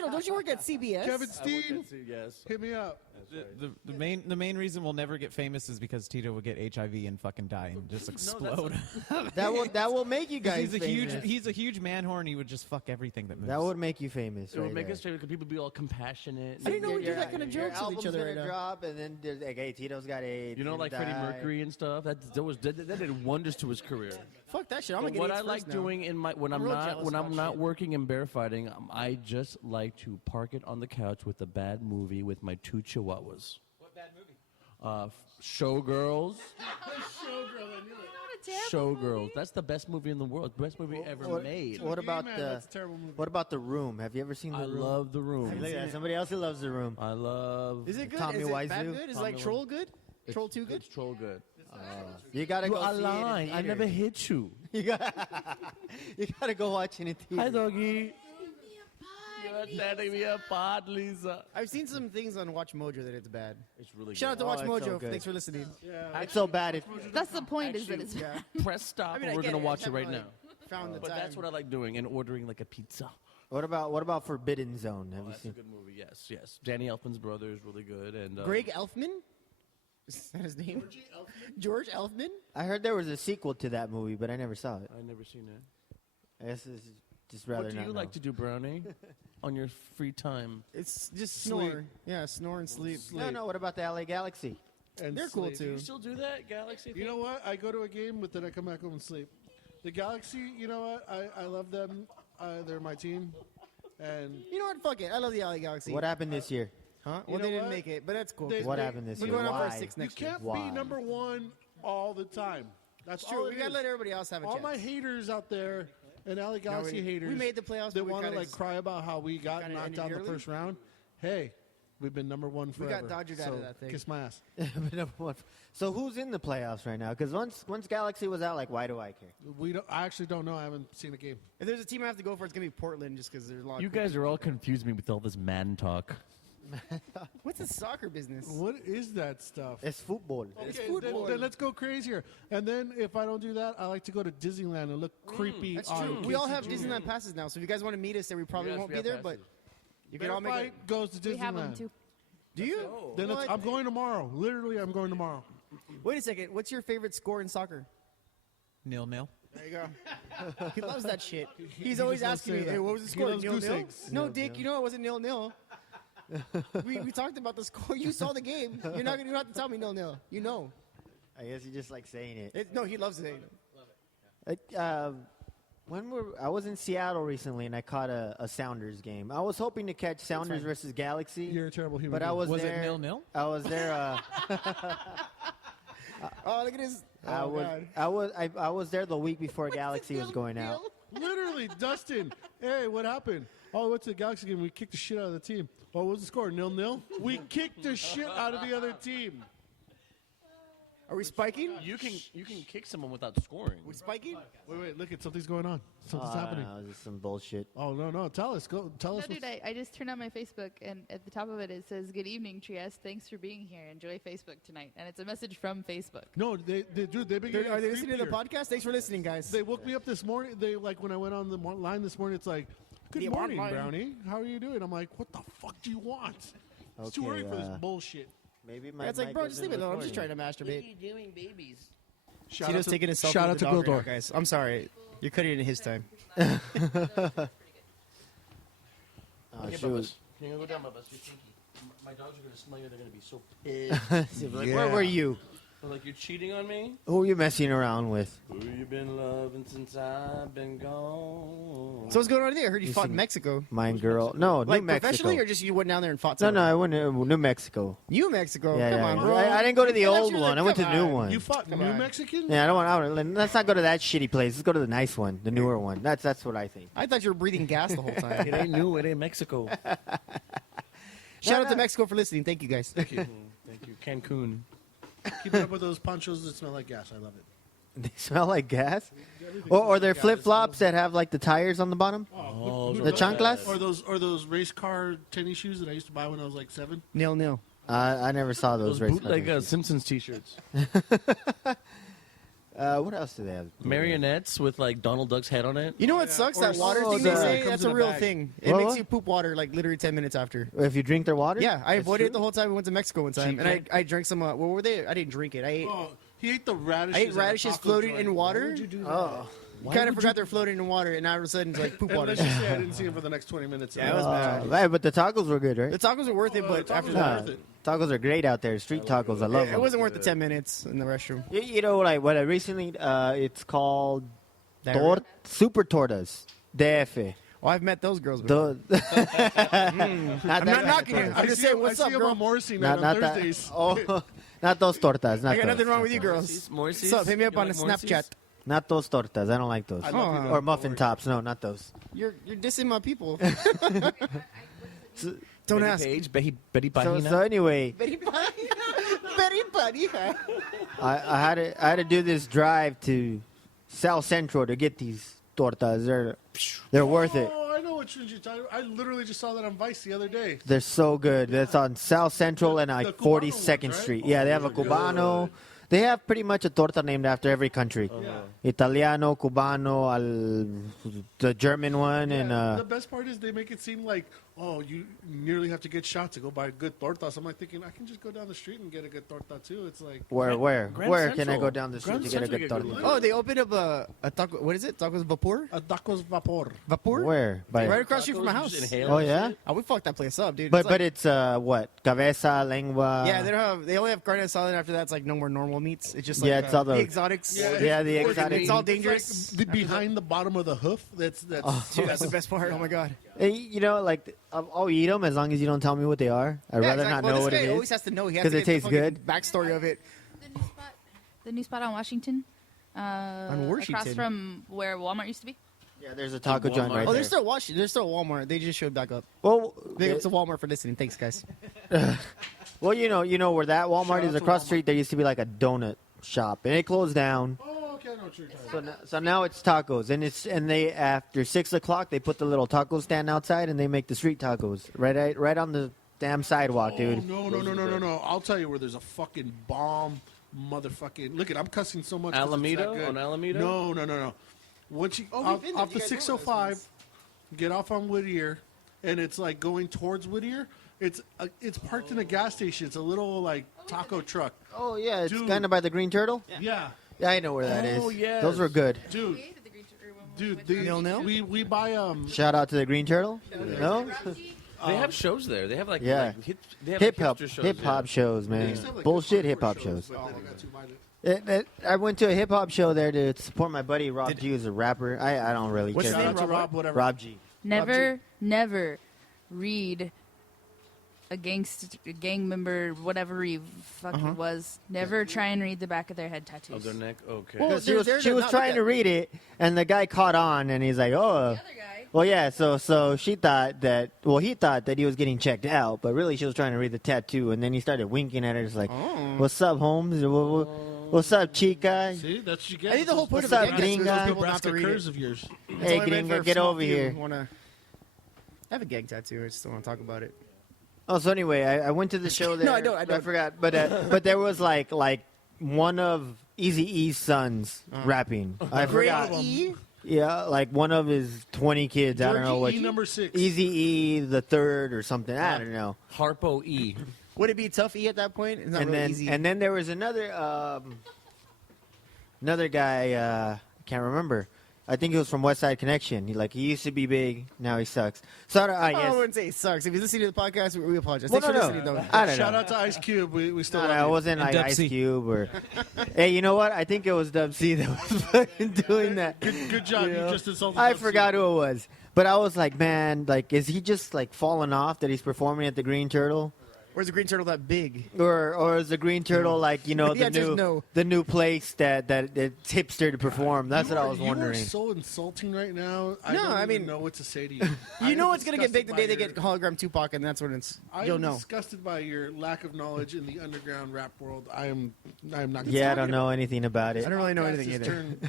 don't you work at CBS? Kevin Steen, Yes. hit me up. The main reason we'll never get famous is because Tito would get HIV and fucking die and just explode. That will make you guys famous. He's a huge man horn. He would just fuck everything that moves. That would make you famous. It would right make there. us famous because people be all compassionate. I didn't know we do Your- that kind of your jokes with each album's other gonna right now. drop, and then there's like, hey, Tito's got AIDS. You know, he's like gonna Freddie die. Mercury and stuff. That did wonders to his career. Fuck that shit. I'm But gonna get what AIDS I like first now. doing in my when I'm real not jealous when I'm about not shit. working in bear fighting, I just like to park it on the couch with a bad movie with my 2 chihuahuas. What bad movie? Showgirls. Not a terrible Showgirls. That's the best movie in the world. Best movie ever What- made. What about Man, the that's a terrible movie. What about The Room? Have you ever seen The I Room? love The Hey, Room. look at that. Somebody else who loves The Room. I love. Is it good? Tommy is it bad Wiseau? good? Is it Tommy like Troll Wiseau. good? Troll 2 good? It's troll good. You gotta You go are see lying. it I in never theaters. hit you. You gotta go watch it in theaters. Hi, doggy. You're sending me a pod, Lisa. I've seen some things on Watch Mojo that it's bad. It's really Shout out to Oh, Watch it's so Mojo. good. Thanks for listening. It's so bad. That's the point. Is that it's Yeah. Press stop. I mean, I and we're get gonna it. I watch just it right haven't, now. like, Found the But time. that's what I like doing and ordering like a pizza. What about Forbidden Zone? Have you That's a seen? good movie. Yes. Danny Elfman's brother is really good, and Greg Elfman? Is that his name? George Elfman? I heard there was a sequel to that movie, but I never saw it. I never seen it. I guess it's just rather What do not you know. like to do, Brownie, on your free time? It's just Sleep. snore. Yeah, snore and sleep. No. What about the LA Galaxy? And They're cool sleep. Do you too. still do that, Galaxy? You know what? I go to a game, but then I come back home and sleep. The Galaxy, you know what? I love them. They're my team. And You know what? Fuck it. I love the LA Galaxy. What happened this year? Huh? You Well, know they didn't what? make it, but that's cool. They- What happened this We're year? going on for Why? 6 you next year. can't Why? be number one all the time. That's It's all true. it We gotta is. let everybody else have a All chance. my haters out there and LA Galaxy haters we made the playoffs, that but we want to kinda like cry about how we got kinda knocked ended out in the early. first round. Hey, we've been number one We got forever. Dodgered out so of that thing. Kiss my ass. So who's in the playoffs right now? Because once Galaxy was out, like, why do I care? I actually don't know. I haven't seen a game. If there's a team I have to go for, it's gonna be Portland, just because there's a lot. You of cool guys are all confused me with all this man talk. people. What's the soccer business? What is that stuff? It's football. Okay, football. then let's go crazier. And then if I don't do that, I like to go to Disneyland and look creepy. That's on true. We all have KCG. Disneyland passes now, so if you guys want to meet us there, we probably Yes, won't we be have there, but passes. you can all make it. Fight goes to Disneyland. We have them too. Do you? Then What? I'm going tomorrow. Literally, I'm going tomorrow. Wait a second. What's your favorite score in soccer? 0-0. There you go. He loves that shit. He's He always just loves asking me, saying "Hey, that. what was the He score? loves goose 0-0?" eggs. No, Dick. You know it wasn't 0-0. we talked about the score. You saw the game. You're not gonna have to tell me 0-0. You know. I guess you just like saying it. No, he loves it. I was in Seattle recently and I caught a Sounders game. I was hoping to catch Sounders versus Galaxy, You're a terrible human but I being. was Was there. it 0-0? I was there. Oh, look at his. I Oh, was God. I was there the week before Galaxy was going out. Literally, Dustin. Hey, what happened? Oh, we went to the Galaxy game. We kicked the shit out of the team. Oh, what was the score? 0-0? We kicked the shit out of the other team. Are we spiking? You can kick someone without scoring. We spiking? Wait, look, something's going on. Something's happening. No, this is some bullshit. Oh, no, tell us. Tell No, us. dude, I just turned on my Facebook, and at the top of it, it says, "Good evening, Trieste. Thanks for being here. Enjoy Facebook tonight." And it's a message from Facebook. No, they've been Are they listening to the podcast? Thanks for listening, guys. They woke me up this morning. When I went on the line this morning, it's like, "Good The morning, online. Brownie. How are you doing?" I'm like, "What the fuck do you want? It's too Okay, early for this bullshit." Maybe my. It's like, mic bro, just wasn't leave it alone. I'm just trying recording. to masturbate. you doing, babies? Tito's taking a selfie shout out with to the dog right now, Gildor. guys. I'm sorry. You're cutting it in his time. Oh, Okay, shoot. Bubba's. Can you go down, Bubba's? You're stinky. My dogs are gonna smell you. They're gonna be so pissed. Like, Where were you? They're like, you're cheating on me. Who are you messing around with? Who you been loving since I've been gone? So what's going on there? I heard you You fought in sing- Mexico. Mine girl. No, Like New Mexico. professionally, or just you went down there and fought? No, someone? I went to New Mexico. New Mexico. Yeah, Come yeah. on, bro. I didn't go to the I thought old you were one. like, I went to the come new on. one. You fought Come New on. Mexican? Yeah, I don't. Let's not go to that shitty place. Let's go to the nice one, the newer one. That's what I think. I thought you were breathing gas the whole time. It ain't new. It ain't Mexico. Shout out to Mexico for listening. Thank you, guys. Thank you. Cancun. Keep it up with those ponchos that smell like gas. I love it. They smell like gas. Everything Or smells they're like gas. flip flops that have like the tires on the bottom. Oh, The chanclas? Or those race car tennis shoes that I used to buy when I was like 7. Nil. I never saw those. Those race bootleg cars. Simpsons T-shirts. What else do they have? Marionettes with like Donald Duck's head on it. You know what yeah. sucks? Or That water oh, thing they the- say, comes that's in a a real bag. thing. It What, makes what? you poop water like literally 10 minutes after. If you drink their water? Yeah, I That's avoided true? it the whole time we went to Mexico one time. Cheap And drink? I drank some, what were they? I didn't drink it. I ate Oh, he ate the radishes. I ate at a radishes taco floating joint. in water. Why would you do that? Oh. kind of forgot they're floating in water, and now all of a sudden it's like poop And water. let's just say I didn't see him for the next 20 minutes. Yeah, it was bad. Right, but the tacos were good, right? The tacos were worth it, Oh, but the tacos after were that, worth it. Tacos are great out there. Street tacos, I love it them. wasn't worth the 10 minutes in the restroom. You know, like what I recently, it's called Diarrhea? super tortas. DF. Oh, I've met those girls before. The, I'm not knocking it. I'm just saying, what's I up, see him girl? on Morrissey night Not on that. Thursdays. Oh, not those tortas. Not I got those. nothing wrong with you girls. Morrissey's? What's up? Hit me up You on like the Morrissey's? Snapchat. Not those tortas. I don't like those. I love you, Oh. though. Or Don't muffin worry. tops. No, not those. You're dissing my people. So, Don't Betty ask. Page, Betty so, Pagina. so anyway, Very buddy. I had to do this drive to South Central to get these tortas. They're worth it. Oh, I know what you're talking about. I literally just saw that on Vice the other day. They're so good. That's on South Central and The like Cubano 42nd ones, right? Street. Yeah, they have a those are Cubano. They have pretty much a torta named after every country. Italiano, Cubano, the German one, and The best part is they make it seem like, oh, you nearly have to get shot to go buy good tortas. I'm like thinking, I can just go down the street and get a good torta too. It's like, where Grand can I go Central. down the street Grand to get a Central good you torta? get good Oh, they opened up a taco. What is it? Tacos Vapor? a tacos vapor. Vapor? Where? By, Right across the street from my Tacos, house. just inhale oh and yeah, shit. Oh, we fucked that place up, dude. but It's like- it's what? Cabeza, lengua. yeah, they don't have. They only have carne asada. After that, it's like no more normal meats. It's just like Yeah, it's all the the- exotics. Yeah, the exotic. It's all It's dangerous. like the behind the bottom of the hoof. That's Dude, that's the best part. Oh my god. You know, like I'll eat them as long as you don't tell me what they are. I'd Yeah, rather exactly. not Well, know this what guy it always is. has to know. He has 'Cause to it get the tastes fucking good. Backstory of it. The new spot on Washington, across Washington. from where Walmart used to be. Yeah, there's a taco joint Walmart. right Oh, there. they're still Washington. They're still Walmart. They just showed back up. Well, Big up to Walmart for listening. Thanks, guys. well, you know where that Walmart Shout is out to across the Walmart. street. There used to be like a donut shop, and it closed down. Oh, okay, I know what you're talking about. So now it's tacos, and they after 6 o'clock they put the little taco stand outside, and they make the street tacos right on the damn sidewalk, dude. Oh, no. I'll tell you where there's a fucking bomb motherfucking. Look, I'm cussing so much. 'cause it's Alameda? that good. On Alameda? No. Once you Oh, we've off, been there. off You the guys know those 605, ones. get off on Whittier, and it's like going towards Whittier. It's parked in a gas station. It's a little like taco truck. Oh yeah, it's Dude. kind of by the Green Turtle. Yeah, Yeah, I know where that is. Oh, yes. Those were good. dude. Nil-nil? We buy Shout out to the Green Turtle. No, They have shows there. They have like, Yeah. like they have hip like hop, hipster shows, hip hop yeah. shows, man. Bullshit hip hop shows. But then they got too violent. I went to a hip hop show there to support my buddy Rob G, who's a rapper. I don't really What's care. his Shout name? out to Rob, whatever. Rob G. Never read a gang member, whatever he fucking was. Never try and read the back of their head tattoos. Of their neck. Okay. Well, She was they're she was not trying like to that. read it, and the guy caught on, and he's like, "Oh, The other guy. well, yeah." So she thought that. Well, he thought that he was getting checked out, but really she was trying to read the tattoo, and then he started winking at her, just like, Oh. "What's up, Holmes? What's up, chica? See, that's what you get. I think the whole point of What's the up, gang tattoo is gringa? for people not to Nebraska read curves it. of yours. It's Hey, only meant gringa, for get small over few here. who wanna- I have a gang tattoo. I just don't want to talk about it. Oh, so anyway, I went to the show there. No, I don't. I forgot, but there was like one of Eazy-E's sons rapping. I forgot. E? Yeah, like one of his 20 kids. I don't know what. E number 6. Eazy-E the third or something. I don't know. Harpo E. Would it be tough E at that point? It's not And really then easy. and then there was another guy. I can't remember. I think he was from West Side Connection. He used to be big. Now he sucks. So I I guess. wouldn't say it sucks. If you're listening to the podcast, we apologize. Well, Thanks no, for no. listening, though. I don't Shout know. out to Ice Cube. We still No, love it you. wasn't And like Dub Ice C. Cube or. Hey, you know what? I think it was Dub C that was fucking doing that. Good job. You just insulted I Dub C. forgot who it was, but I was like, man, like, is he just like falling off that he's performing at the Green Turtle, Where's the green turtle that big? or is the Green Turtle like The answer is no. the new place that it's hipster to perform? That's what I was You wondering. are so insulting right now. No, I I don't even mean- know what to say to you. You know I'm what's gonna get big the day they disgusted get by hologram Tupac, and that's when it's your- you'll I'm know. disgusted by your lack of knowledge in the underground rap world. I am not. Gonna Yeah, I talk don't know anything about it. I don't really know Podcast anything has either. turned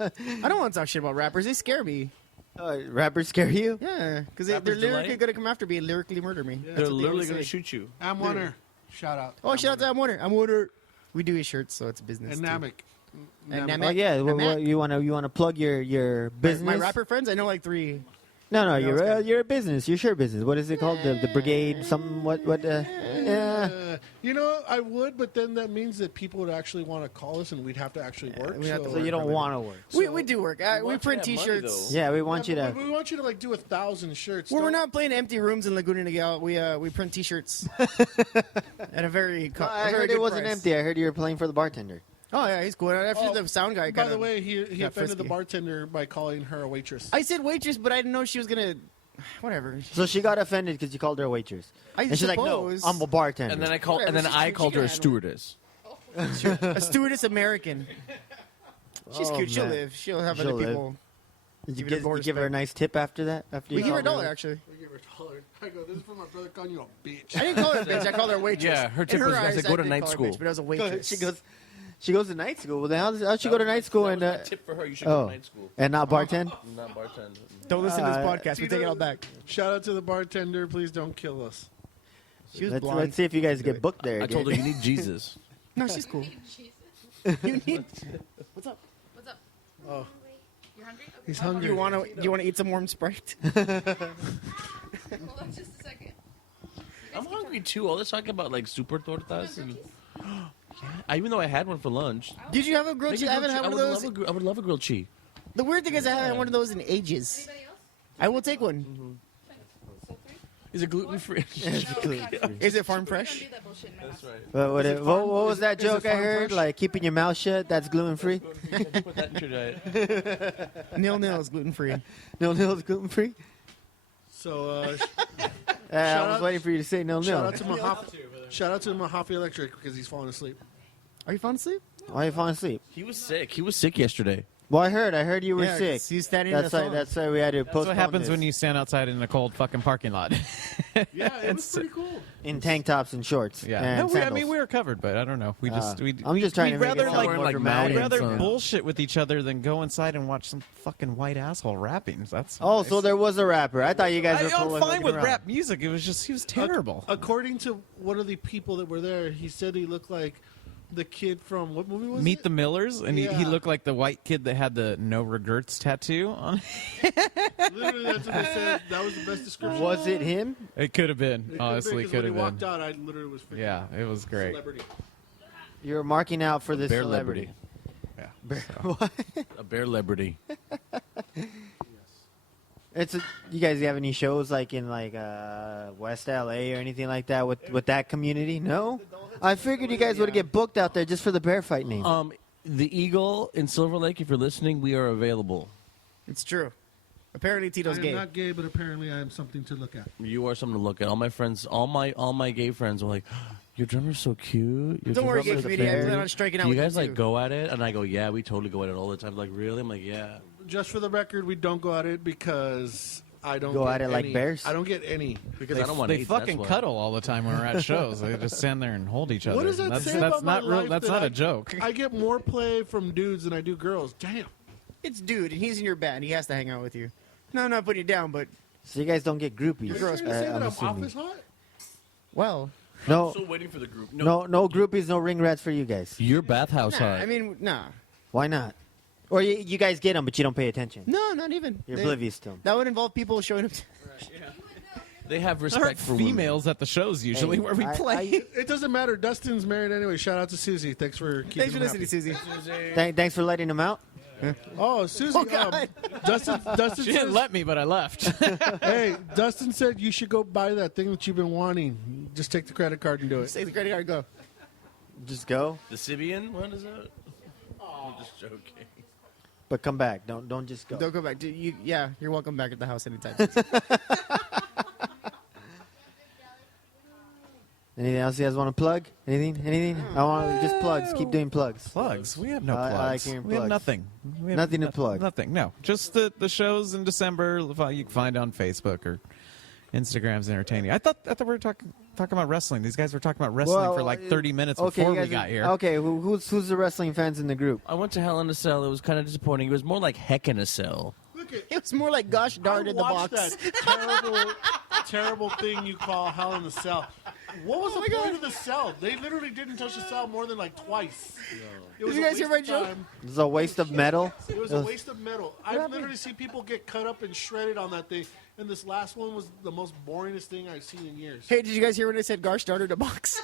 bad. I don't want to talk shit about rappers. They scare me. Rappers scare you? Yeah, because Rappers they're lyrically delight? gonna come after me and lyrically murder me. Yeah. That's They're what they literally always going to say. shoot you. I'm Warner. Shout out. Oh, shout out to I'm Warner. We do his shirts, so it's business. And too. Namek. And Namek. Namek. Oh yeah, Namek. you wanna plug your business? My rapper friends, I know like 3. No, Yeah, you're it's good. you're a business. Your shirt business. What is it called? The brigade? Something? What? Yeah. You know, I would, but then that means that people would actually want to call us, and we'd have to actually work. we'd have to So you don't want to work. We do work. We want you print to have money, T-shirts. though. Yeah, we want you to. We want you to like do 1,000 shirts. Well, we're Don't- not playing empty rooms in Laguna Niguel. We print T-shirts at a very. No, I a very heard good it wasn't price. empty. I heard you were playing for the bartender. Oh yeah, he's cool. After Oh, the sound guy. By kinda, the way, he got offended the frisky. bartender by calling her a waitress. I said waitress, but I didn't know she was gonna. Whatever. So she got offended because you called her a waitress, I and she's like, "No, suppose. I'm a bartender." And then I Whatever, she called her can a handle it. stewardess. a stewardess American. She's Oh, cute. She'll man. live. She'll have She'll other live. people. Did you, give her more give her a respect. nice tip after that? After We you give her called $1 actually. I give her $1. I go, this is for my brother calling you a bitch. I didn't call her a bitch. I called her a waitress. Yeah, her In tip was, I eyes, said, go to did night call her a school. bitch, but I was a waitress. She goes to night school. Well, then how'd she go to night school and tip for her. You should go to night school. and not bartend? Not bartend. Don't listen to this Uh, podcast. We take it all back. Shout out to the bartender. Please don't kill us. She was Let's blonde. see if you guys get booked there. I told her again. you need Jesus. No, she's cool. Jesus. You need. What's up? Oh, You're hungry? Okay. he's Do hungry. you want to eat some warm Sprite? Hold on just a second. I'm hungry too. All this talking about like super tortas and yeah. Even though I had one for lunch. Did you have a grilled Make cheese? a I haven't grilled had che- one of those. I would love a grilled cheese. The weird thing is I haven't had one of those in ages. Anybody else? I will take one. So 3? Is it gluten free? Is it farm Don't fresh? do that bullshit in my house. What was that is it joke I farm heard? fresh? Like keeping your mouth shut. That's gluten free. Put that in your diet. Nil is gluten free. No, it's gluten free. So, I Shout was out- waiting for you to say no. shout out to shout out to Mahaffey Electric because he's falling asleep. Are you falling asleep? Why are you falling asleep? He was sick. He was sick yesterday. Well, I heard you were Yeah, sick. 'cause he's standing That's in why. the sun. That's why we had to That's postpone what happens this. when you stand outside in a cold fucking parking lot. Yeah, it was It's- pretty cool. in tank tops and shorts. Yeah, and no, I sandals. mean we were covered, but I don't know. We just we. I'm just trying to we'd make rather it sound like, Wearing, more like, dramatic. I'd rather Maui and bullshit with each other than go inside and watch some fucking white asshole rapping. That's Oh, nice. so there was a rapper. I thought you guys were I'm full fine with around. rap music. It was just he was terrible. According to one of the people that were there, he said he looked like the kid from what movie was Meet it? the Millers, and he Yeah. looked like the white kid that had the no regrets tattoo on. Literally, that's what they said. That was the best description. Was it him? It could have been. It could've Honestly, been, 'cause could when have he walked been. out, I literally was freaking Yeah, it was great. celebrity. You're marking out for this Bear celebrity. Yeah. Bear- so. what? A bear liberty. You guys have any shows like in West LA or anything like that with that community? No. I figured you guys would get booked out there just for the bear fight name. The Eagle in Silver Lake. If you're listening, we are available. It's true. Apparently, I Tito's am gay. not gay, but apparently I am something to look at. You are something to look at. All my friends, all my gay friends were like, "Your drummer's so cute." Your Don't worry, drummer's gay so comedian. I cute." plan on striking out Do you with guys you, like too. go at it? And I go, "Yeah, we totally go at it all the time." Like, really? I'm like, "Yeah." Just for the record, we don't go at it because I don't Go get at it like any. bears? I don't get any. Because I don't want to They eat. fucking that's why. cuddle all the time when we're at shows. They just stand there and hold each other. What does that that's say that's about my not real. life That's that not I- a joke. I get more play from dudes than I do girls. Damn. It's dude, and he's in your band. He has to hang out with you. No, I'm not putting you down, but So you guys don't get groupies. You're trying to say that I'm I'm assuming. office hot? well, No, Still waiting for the group. no groupies, no ring rats for you guys. Your bathhouse nah, hut. I mean, nah. Why not? Or you guys get them, but you don't pay attention. No, not even. You're They- oblivious to them. That would involve people showing up. they have There are respect for women. females at the shows usually where we play. It doesn't matter. Dustin's married anyway. Shout out to Susie. Thanks for keeping Thanks for him listening, Susie. Thanks for letting them out. happy. Oh, Susie. Oh, God. Dustin She didn't says, let me, but I left. hey, Dustin said you should go buy that thing that you've been wanting. Just take the credit card and do it. Say the credit card, go. Just go, The Sibian? What is that? I'm just joking. but come back. Don't just go. Don't go back. Dude, you're welcome back at the house anytime. Susie. Anything else you guys want to plug? Anything? I want just plugs. Keep doing plugs. Plugs. We have no I plugs. like hearing we have plugs. nothing. We have Nothing to plug. Nothing. No. Just the shows in December. You can find on Facebook or Instagram's entertaining. I thought we were talking about wrestling. These guys were talking about wrestling for like 30 minutes before you we guys got here. Okay, who's the wrestling fans in the group? I went to Hell in a Cell. It was kind of disappointing. It was more like Heck in a Cell. Look at It was more like gosh darn I in the watched box. that terrible thing you call Hell in the Cell. What was Oh the my point God. of the cell? They literally didn't touch the cell more than like twice. It was Did you a guys hear waste my of joke? time. It's a waste of metal. It was a waste of metal. I've literally seen people get cut up and shredded on that thing, and this last one was the most boringest thing I've seen in years. Hey, did you guys hear when I said gosh darn in the box?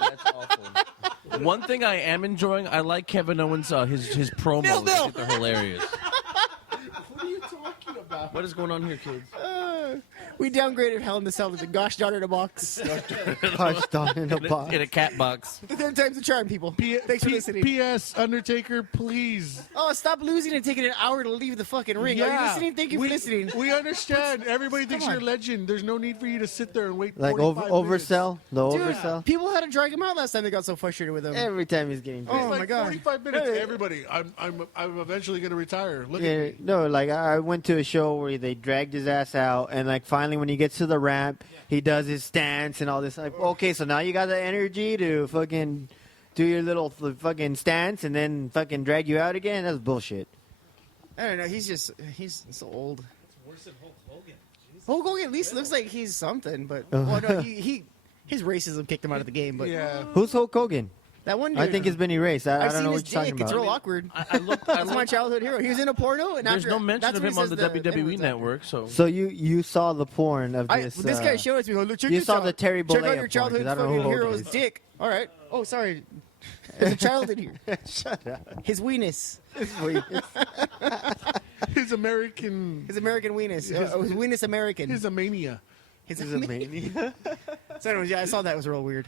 That's awful. One thing I am enjoying, I like Kevin Owens' his promos. Nil, nil. I think they're hilarious. What are you talking about? What is going on here, kids? We downgraded Hell in the Cell to gosh darn in a box. Gosh darn in a box. In a cat box. The third time's the charm, people. Thanks for listening. P.S. Undertaker, please. Oh, stop losing and taking an hour to leave the fucking ring. Are you listening? Thank you for listening. We understand. Everybody thinks Come you're a on. legend. There's no need for you to sit there and wait. Like 45 minutes. oversell, the Dude, oversell. people had to drag him out last time they got so frustrated with him. Every time he's getting Oh, It's dragged. my like God. 45 minutes. Hey. Everybody, I'm eventually going to retire. Look Yeah, at me. no, like I went to a show where they dragged his ass out, and like finally when he gets to the ramp, he does his stance and all this. Like, okay, so now you got the energy to fucking do your little fucking stance and then fucking drag you out again. That's bullshit. I don't know. He's so old. Hulk Hogan at least looks like he's something, but well, no, his racism kicked him out of the game. But Yeah. Who's Hulk Hogan? that one dude, I think it's been erased. I I've don't seen know his what you're talking dick. It's about. real awkward. I looked. I That's my looked childhood hero. He was in a porno, and there's after, no mention that's of when him he on the says WWE N-words after. network, so. So you saw the porn of this. This guy showed it to me. Look, check you this saw out. the Terry Check out Bollea your porn, 'cause childhood I don't know who fucking Hogan hero's is. dick. All right. Oh, sorry. There's a child in here. Shut up. His weenus. His American. His American weenus. His weenus American. His a mania. His He's a mania. So anyways, yeah, I saw that. It was real weird.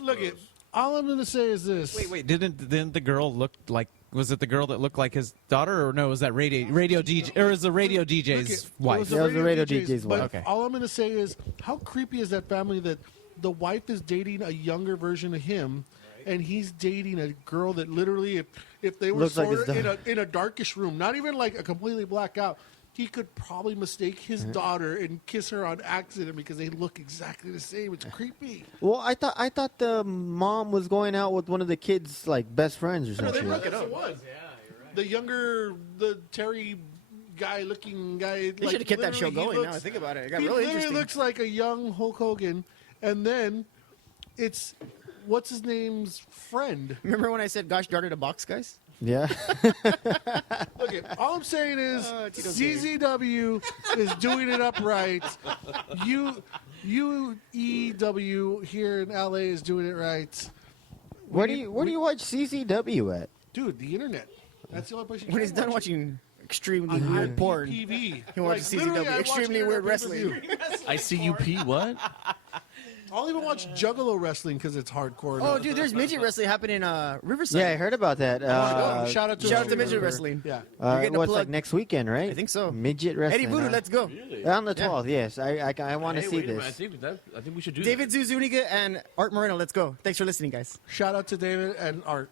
Look at. All I'm going to say is this. Wait. Didn't the girl look like? Was it the girl that looked like his daughter, or no? Was that radio DJ, or was the radio Look DJ's it wife? That was the radio DJ's but wife. Okay. all I'm going to say is, how creepy is that family that the wife is dating a younger version of him, and he's dating a girl that literally, if they were Looks like his sort of daughter. in a darkish room, not even like a completely blackout, he could probably mistake his daughter and kiss her on accident because they look exactly the same. It's creepy. Well, I thought the mom was going out with one of the kids' like best friends or No, they something. broke it up. The younger, the Terry guy-looking guy. They should have kept that show literally, he going. Now I looks- think about it. It got He really literally interesting. looks like a young Hulk Hogan, and then it's what's his name's friend. Remember when I said, "Gosh darn it, a box, guys"? Yeah. Okay, all I'm saying is Tito's gay. CZW is doing it up right. UEW here in LA is doing it right. Where do you watch CCW at? Dude, the internet. That's the only place you When can he's done watch it. watching extremely On weird porn, IPTV. he watches literally, CZW. I watch Extremely internet weird pay-per-view. wrestling. ICUP, what? I'll even watch Juggalo wrestling because it's hardcore. Oh, dude, there's midget wrestling happening in Riverside. Yeah, I heard about that. Shout out to Shout out to Juggalo. midget wrestling. Yeah. You're getting a what's like plug. next weekend, right? I think so. Midget wrestling. Eddie Voodoo, huh? let's go. On the Yeah. 12th, yes. I want to Hey, see wait a this. minute, I think we should do David Zuzuniga and Art Moreno, let's go. Thanks for listening, guys. Shout out to David and Art.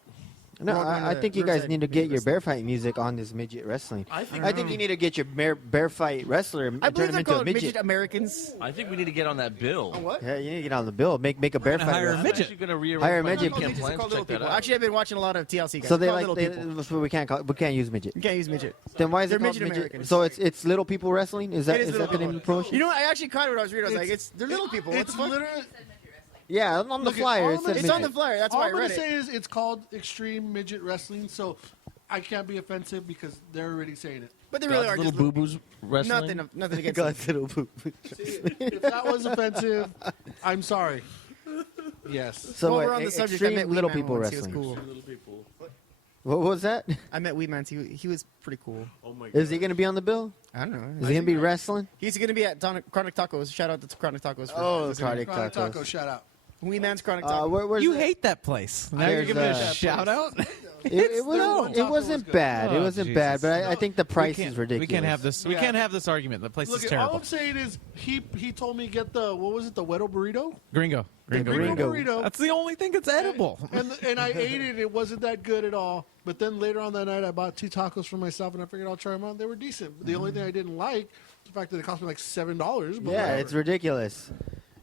No, We're all going I to think you guys Riverside need to Midget get your Wrestling. bear fight music on this midget wrestling. I think I think you need to get your bear fight wrestler I and turn believe him they're into a called midget. midget Americans. I think we need to get on that bill. Oh, what? Yeah, you need to get on the bill. Make a bear gonna fight hire a wrestler. midget. Actually gonna rearrange Hire a my midget. They're weekend called plans. little Check that people. out. Actually, I've been watching a lot of TLC guys. So they They're like called little people. so we can't use midget. You can't use midget. Then why is They're it called midget midget? Americans. So it's little people wrestling. Is that It is is that the little name of the people. promotion? You know, I actually caught it when I was reading. I was like, they're little people. What the It's fuck? literally. Yeah, on the Look, flyer all it I'm said gonna It's on the midget. flyer. That's All why I I'm gonna read it. say is it's called Extreme Midget Wrestling, so I can't be offensive because they're already saying it. But they really God's are little just boo boos wrestling. nothing against them. God's little boo. If that was offensive, I'm sorry. Yes. So While what, we're on the subject, I extreme met Wee little Man people once. He was wrestling. cool. Little people. What was that? I met Wee Man. He was pretty cool. Oh my god. Is he going to be on the bill? I don't know. Is he going to be wrestling? He's gonna be at Chronic Tacos. Shout out to Chronic Tacos. For Oh, listening. Chronic Chronic Taco, Tacos. shout out. Wee Man's Chronic Tacos. Where's You the- hate that place. Now you're There's, giving it a uh, shout out. It was. No, It Taco wasn't was good. bad. It Oh, wasn't bad, Jesus. but I think the price is ridiculous. We can't have this. We Yeah. can't have this argument. The place Look, is all terrible. I'm saying is he told me get the what was it, the Weddle burrito? Gringo. Gringo. Gringo Gringo. burrito. That's the only thing that's edible. And I ate it. It wasn't that good at all. But then later on that night, I bought 2 tacos for myself, and I figured I'll try them out. They were decent. But the only thing I didn't like was the fact that it cost me like $7. But Yeah, whatever. it's ridiculous.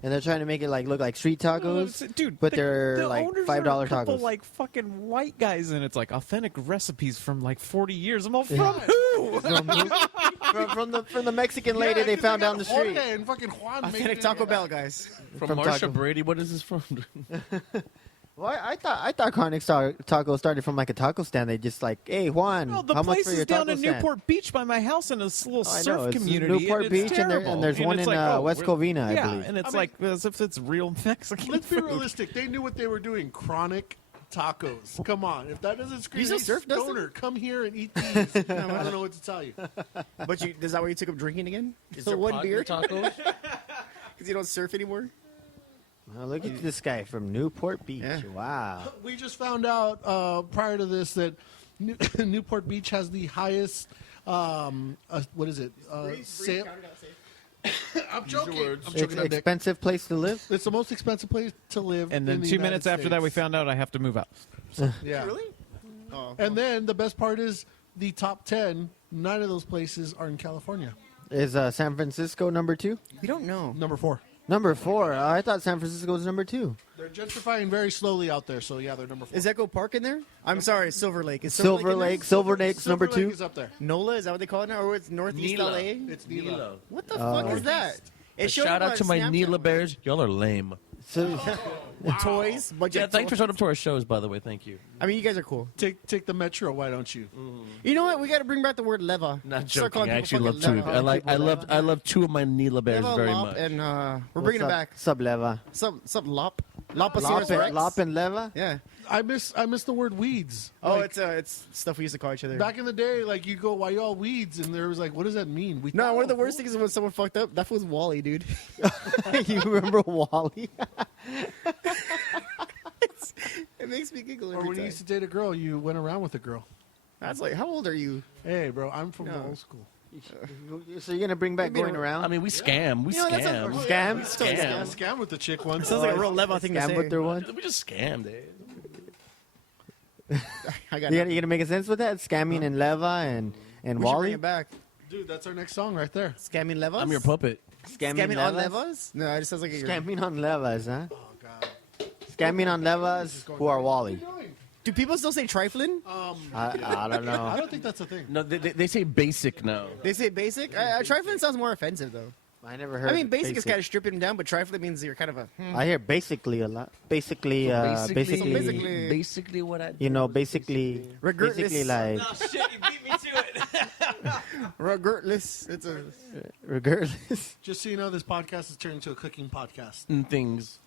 And they're trying to make it like look like street tacos, Dude, but the- they're the like owners $5 are a couple, tacos. like fucking white guys, and it's like authentic recipes from like 40 years. I'm all from who? from the Mexican lady Yeah, they 'cause found got down the street. Jorge and fucking Juan making Authentic it. Taco Bell guys. From From Marsha Taco. Brady. What is this from? Well, I thought Chronic Taco started from like a taco stand. They just like, hey Juan, Well, the how much place for is your down taco in stand? Newport Beach by my house in a little Oh, I surf know, it's community. Newport and it's Beach, and terrible. there's one it's in like, West Covina, I yeah, believe. and it's I mean- like as if it's real Mexican Let's be food. realistic. They knew what they were doing. Chronic tacos. Come on. If that doesn't scream, You still hey, surf, Dustin? stoner, come here and eat these. I don't know what to tell you. But is that why you took up drinking again? Is So there one pot beer in tacos? because you don't surf anymore. Oh, look at this guy from Newport Beach. Yeah. Wow. We just found out prior to this that Newport Beach has the highest, what is it? Sale. I'm joking. words. I'm It's joking. an expensive place to live. It's the most expensive place to live. And then in the 2 United minutes after that, we States. found out I have to move out. Yeah. Really? Oh. And then the best part is the top 10. 9 of those places are in California. Is San Francisco number 2? We don't know. Number 4. Number 4. I thought San Francisco was number 2. They're gentrifying very slowly out there, so yeah, they're number 4. Is Echo Park in there? I'm sorry, Silver Lake. Is Silver in there? Lake. Silver Lake's number Silver Lake 2. is up there. NOLA, is that what they call it now? Or it's Northeast Nila. LA? It's Nila. What the fuck is that? It showed Shout up out on to my Snapchat Nila once. Bears. Y'all are lame. So, Toys. Budget Yeah, thanks for toys. showing up to our shows, by the way. Thank you. I mean, you guys are cool. Take the metro, why don't you? You know what? We got to bring back the word leva. Not Start joking. calling I people actually love fucking two. leva. I love 2 of my Nila Bears Leva, very lop, much. and we're bringing it back. Subleva. Some lop. Loposaurus Rex. Lop and Leva? Yeah. I miss the word weeds. Oh, Like, it's stuff we used to call each other. back in the day, like you go, why y'all weeds? And there was like, what does that mean? We No, one of the worst things is when someone fucked up. That was Wally, dude. You remember Wally? It makes me giggle Or every when you time. used to date a girl, you went around with a girl. That's like, how old are you? Hey, bro, I'm from the No. old school. So you're going to bring back Maybe going around? I mean, we scam. We You know, that's scam. a- Scam? Yeah, scam with the chick once. Sounds like a real Leva thing to Scam say. with their one? We just scam, dude. I got You it. gonna make a sense with that? Scamming and Leva and We should bring Wally? it back. Dude, that's our next song right there. Scamming Levas? I'm your puppet. Scamming on Levas? No, it just sounds like you're... Scamming on Levas, huh? Oh God. Scamming on Levas who are Wally. Do people still say trifling? I don't I know. don't think that's a thing. No, they say basic now. They say basic? Trifling sounds more offensive, though. I never heard I mean, basic is kind of stripping them down, but trifling means you're kind of a... I hear basically a lot. Basically, basically, basically what I. you know, basically Regardless. like, shit, you beat me to it. Regardless. It's a... regardless. Just so you know, this podcast is turned into a cooking podcast. And things.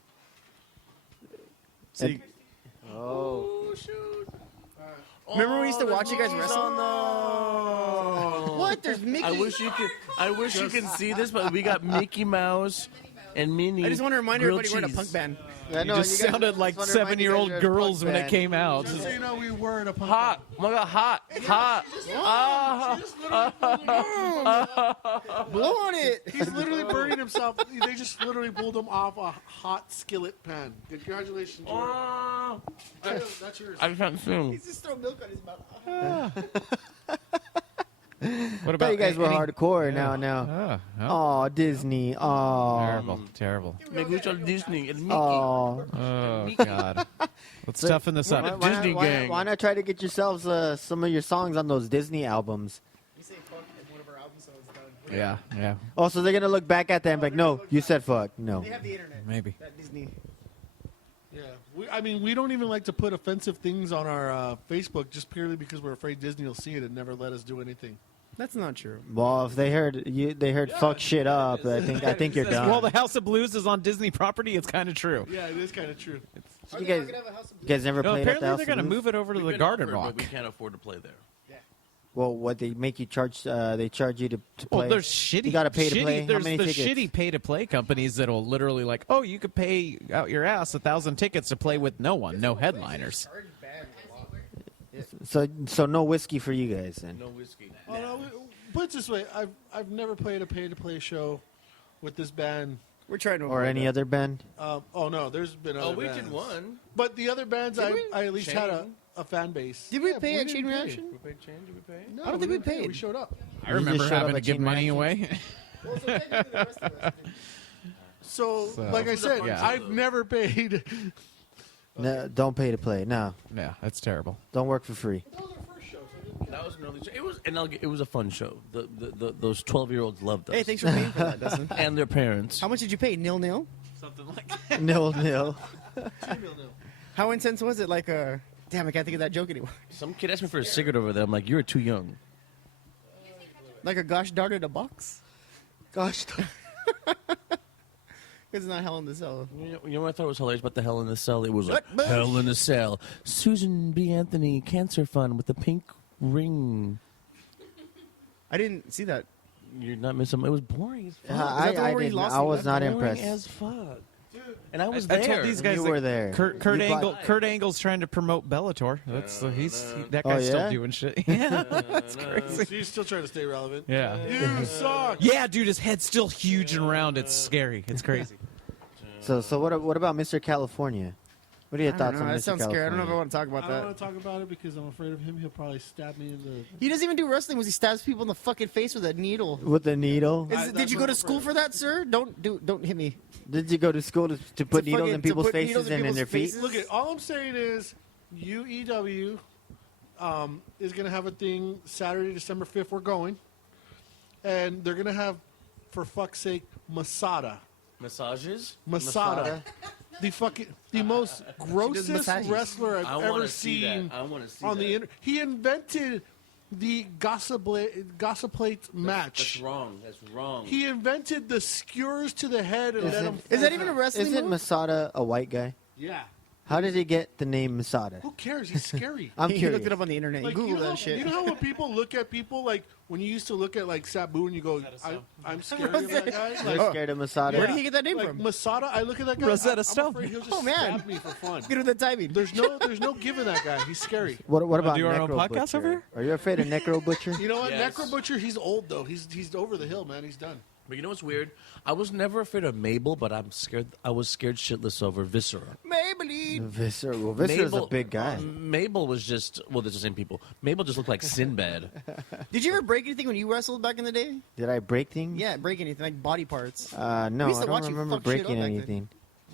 So you, Oh. remember we used to watch you guys wrestle? No. What? There's Mickey. I wish you could see this, but we got Mickey Mouse and Minnie. I just want to remind grilled everybody we're in a cheese. punk band. I You just guys- sounded like just wanna remind you guys 7-year-old you're a girls punk when it band. came out. Just so you know, we were in a punk Hot. Oh my god, hot. Hot. Blow on it. He's literally burning himself. They just literally pulled him off a hot skillet pan. Congratulations, Jordan. no. That's yours. I can't sing. He's just throwing milk on his mouth. What I thought you guys were any- hardcore. Yeah. Now. Oh, Oh, Disney. Oh. Terrible. Me gusta Disney. El Mickey. Oh. Oh, God. Let's toughen this up. Disney gang. Why not try to get yourselves some of your songs on those Disney albums? We say fuck in one of our albums, so it's done. Yeah. Oh, so they're gonna look back at that and be like, no, you said fuck. No. They have the internet. Maybe. That Disney. Yeah, we don't even like to put offensive things on our Facebook just purely because we're afraid Disney will see it and never let us do anything. That's not true. Well, if they heard fuck shit up, I think you're done. Well, the House of Blues is on Disney property. It's kind of true. Yeah, it is kind of true. You guys never No, played at apparently the House they're of going to Blues? move it over to We've the been Garden offered, Rock. but we can't afford to play there. Well, what they make you charge? They charge you to play. Well, there's shitty. You got to pay to shitty- play. How There's many the tickets? shitty pay-to-play companies that'll literally like, oh, you could pay out your ass 1,000 tickets to play with no one, no headliners. So no whiskey for you guys then. No whiskey. Oh, no, put it this way: I've never played a pay-to-play show with this band. We're trying to Or avoid any that. other band? Oh no, there's been other Oh, we bands. did one. But the other bands, Did we? I at least had Chain. a fan base. Did we Yeah, pay at didn't Chain pay. Reaction? We paid change. Did we pay? No, I don't think we didn't pay. paid. We showed up. I remember just showed having up to at give Chain money Reaction? away. Well, so technically the rest of us did. So, So- like I It was a said, fun show, I've though. never paid. No, don't pay to play. No, Yeah, that's terrible. don't work for free. That was an early show. It was a fun show. Those 12-year-olds loved us. Hey, thanks for paying for that, Dustin. And their parents. How much did you pay? Nil? Something like that. Nil. How intense was it? Like, damn, I can't think of that joke anymore. Some kid asked me for a cigarette over there. I'm like, you're too young. Like a gosh darn in a box? Gosh. It's not Hell in the Cell. You know what I thought was hilarious about the Hell in a Cell? It was like, What? Hell in a Cell. Susan B. Anthony Cancer Fund with the pink ring. I didn't see that. You're not missing. It was boring as fuck. I the one where he didn't. lost I and was left? not Boring impressed. as fuck. And I was I there. told these guys You that were there. Kurt You Angle. Kurt Angle's trying to promote Bellator. That's that Oh, guy's yeah? still doing shit. Yeah, that's crazy. So you're still trying to stay relevant. Yeah. You suck. Yeah, dude, his head's still huge and round. It's scary. It's crazy. So what about Mr. California? What are your I don't thoughts know. on That Mr. sounds California? scary. I don't know if I want to talk about I don't that. want to talk about it because I'm afraid of him. He'll probably stab me in the. He doesn't even do wrestling. Was he stabs people in the fucking face with a needle? With the needle? Did you go to school for that, sir? Don't hit me. Did you go to school to put needles fucking- in to people's put needles faces in and in people's their feet? faces? Look, all I'm saying is, UEW is going to have a thing Saturday, December 5th. We're going, and they're going to have, for fuck's sake, Masada. Massages? Masada. The most grossest massages. wrestler I've I ever wanna see seen that. I wanna see on that. the internet. He invented the gossip match. That's wrong. That's wrong. He invented the skewers to the head and let him. Is that even a wrestling Isn't move? Masada a white guy? Yeah. How did he get the name Masada? Who cares? He's scary. I'm He curious. looked it up on the internet. Like, You Google know, that shit. You know how when people look at people, like when you used to look at like Sabu and you go, I'm scared of that guy. You're Like, scared of Masada? Where did he get that name like from? Masada, I look at that guy. Rosetta I'm Stone. afraid he'll just Oh, man. stab me for fun. Get with the timing. There's no giving that guy. He's scary. What about do our own Necro podcast Butcher? over here? Are you afraid of Necro Butcher? You know what? Yes. Necro Butcher, he's old though. He's over the hill, man. He's done. But you know what's weird? I was never afraid of Mabel, but I'm scared. I was scared shitless over Viscera. Maybelline. Viscera. Well, Viscera's a big guy. Mabel was just they're the same people. Mabel just looked like Sinbad. Did you ever break anything when you wrestled back in the day? Did I break things? Yeah, break anything like body parts. No, We used I to watch don't you remember fuck shit up breaking back then. anything.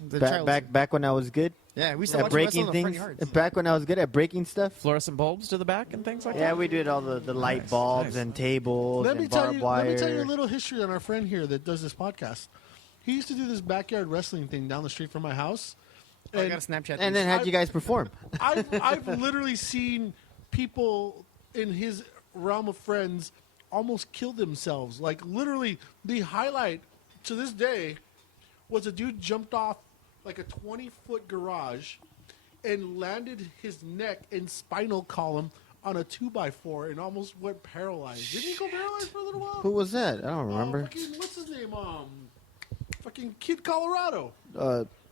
The child- Back when I was good Yeah, we used to at watch you wrestle breaking in the front things. yards. Back when I was good at breaking stuff. Fluorescent bulbs to the back and things like Yeah, that. we did all the light bulbs and tables Let me and tell barbed you. wire. Let me tell you a little history on our friend here that does this podcast. He used to do this backyard wrestling thing down the street from my house. I got a Snapchat. And then how'd you guys perform? I've literally seen people in his realm of friends almost kill themselves. Like literally, the highlight to this day was a dude jumped off like a 20-foot garage and landed his neck and spinal column on a 2x4 and almost went paralyzed. Didn't he go paralyzed for a little while? Who was that? I don't remember. What's his name? Fucking Kid Colorado.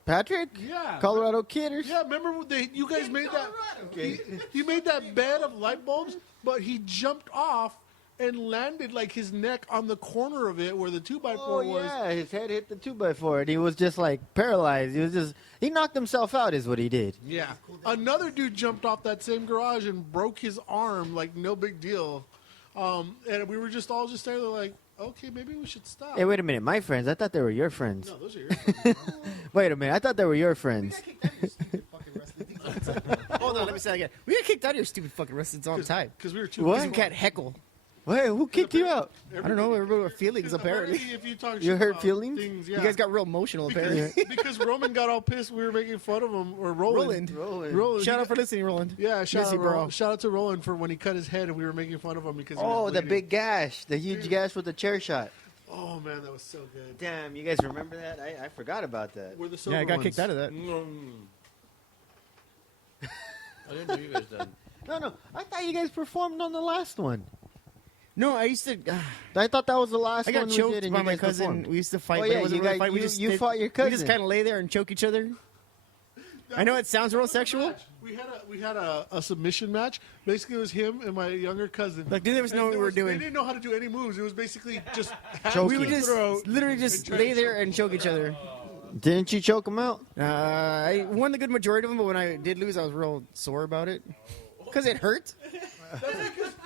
Patrick? Yeah. Colorado Kid or Yeah, remember you guys made that? You made that bed of light bulbs, but he jumped off and landed like his neck on the corner of it where the 2x4 Oh was. yeah, his head hit the 2x4, and he was just like paralyzed. He knocked himself out, is what he did. Yeah. Another dude jumped off that same garage and broke his arm, like no big deal. And we were just all just there like, okay, maybe we should stop. Hey, wait a minute, my friends. I thought they were your friends. No, those are your friends. Wait a minute, I thought they were your friends. Hold on, let me say that again. We get kicked out of your stupid fucking wrestling all the time. Because we were too What? Because we can't heckle. Wait, who kicked you out? I don't know. Everybody with feelings, apparently. If you talk You shit hurt about feelings? things, yeah. You guys got real emotional, apparently. because Roman got all pissed. We were making fun of him, or Roland. Roland. Shout He out for listening, Roland. Yeah, Miss you, bro. shout out to Roland for when he cut his head and we were making fun of him because he Oh, was the bleeding. big gash, the huge gash with the chair shot. Oh man, that was so good. Damn, you guys remember that? I forgot about that. We're the Yeah, sober I got ones. kicked out of that. I didn't know you guys did. No, I thought you guys performed on the last one. No, I used to. I thought that was the last I one got we choked did, and by you my guys cousin. performed. We used to fight. Oh, but yeah, it wasn't you really a guys- fight. We you- just you did- fought your We cousin. just kind of lay there and choke each other. I know it sounds real sexual. We had a submission match. Basically, it was him and my younger cousin. Like, they didn't know what we were doing. They didn't know how to do any moves. It was basically just Choking. We would just throat. literally just lay there and choke each other. Didn't you choke him out? I won the good majority of them, but when I did lose, I was real sore about it because it hurt.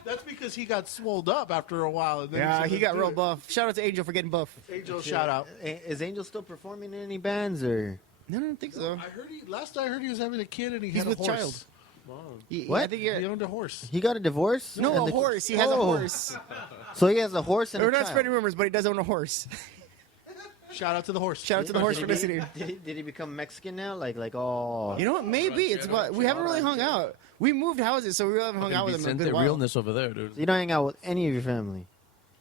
That's because he got swolled up after a while. And then Yeah, said, he "Let's got do real it." buff. Shout out to Angel for getting buff. Angel, shout out. Is Angel still performing in any bands or? No, I don't think so. I heard last I heard he was having a kid and he He's had with a horse. child. What? I think He owned a horse. He got a divorce? no, And a the- horse. He has a Oh. horse. So he has a horse and We're a not child. spreading rumors, but he does own a horse. Shout out to the horse. Shout out to the horse for listening. Did he become Mexican now? Like oh. You know what? Maybe it's about. We haven't really hung out. We moved houses, so we really haven't hung out with him in a Vicente good while. realness over there, dude. You don't hang out with any of your family.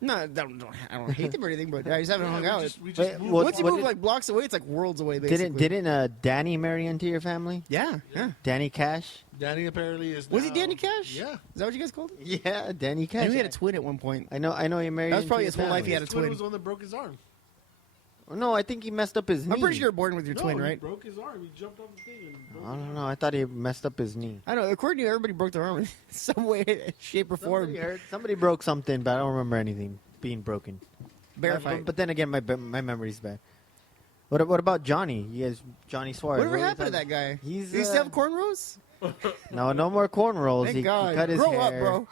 No, I don't hate them or anything, but I just haven't hung out. We just Wait, moved. what- Once you what move did- like blocks away, it's like worlds away, basically. Didn't Danny marry into your family? Yeah. Danny Cash? Danny apparently is. Was he now- Danny Cash? Yeah. Is that what you guys called him? Yeah, Danny I Cash. knew he had a twin at one point. I know he married. That was into probably your his whole life he family. had a His twin twin. was the one that broke his arm. No, I think he messed up his knee. I'm pretty sure you're born with your twin, No, he right? broke his arm. He jumped off the thing and broke I don't know. I thought he messed up his knee. I don't know. According to you, everybody broke their arm in some way, shape, or form. Somebody broke something, but I don't remember anything being broken. Bear But, fight. but then again, my memory's bad. What about Johnny? You guys, Johnny Suarez. Whatever what are you happened to that talking- guy? He's He used to have cornrows? no more cornrows. Thank He God. cut his Grow hair. up, bro.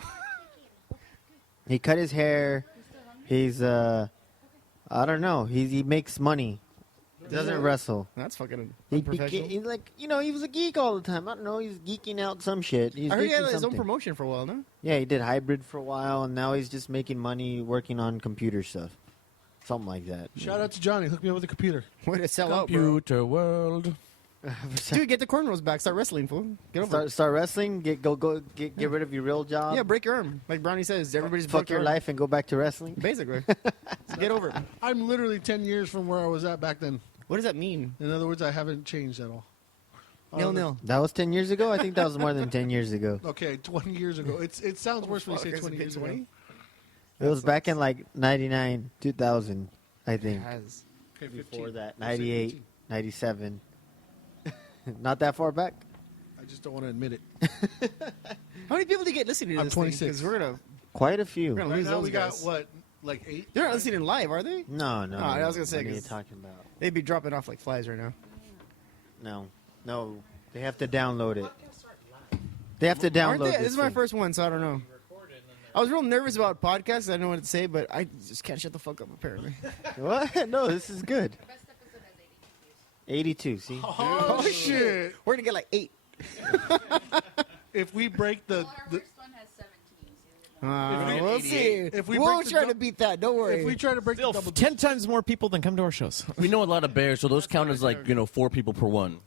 He cut his hair. He's I don't know. He makes money. Doesn't wrestle. That's fucking He unprofessional. he's like he was a geek all the time. I don't know. He's geeking out some shit. He's I heard he had geeking his own something. promotion for a while, no? Yeah, he did hybrid for a while, and now he's just making money working on computer stuff, something like that. Shout out to Johnny. Hook me up with a computer. Way to sell out, bro. Computer world. Dude, get the cornrows back. Start wrestling, fool. Get over it. Start wrestling. Get rid of your real job. Yeah, break your arm. Like Brownie says, everybody's fuck broke your arm. life and go back to wrestling. Basically. So get over it. I'm literally 10 years from where I was at back then. What does that mean? In other words, I haven't changed at all. Nil. That was 10 years ago. I think that was more than 10 years ago. Okay, 20 years ago. It sounds worse when you say 20 years ago. It was back in like 99, 2000, I think. Has. Okay, 15. Before that, I'll say 98, 15. 97. Not that far back. I just don't want to admit it. How many people do you get listening to I'm this 26. Because we're gonna Quite a few. We're gonna Right lose now those we guys. got, what, like 8? They're not listening live, are they? No. Oh, I was gonna say, What are you 'cause- talking about? They'd be dropping off like flies right now. No. They have to download it. They have to download Aren't they? this This is my thing. first one, so I don't know. I was real nervous about podcasts. I don't know what to say, but I just can't shut the fuck up, apparently. What? No, this is good. 82, see? Oh, shit. We're gonna get like 8. If we break the first one has 17. We'll see. If we we'll break the try dou- to beat that. Don't worry. if we try to break Still, the double 10 times more people than come to our shows. We know a lot of bears, so those count as like 4 people per one.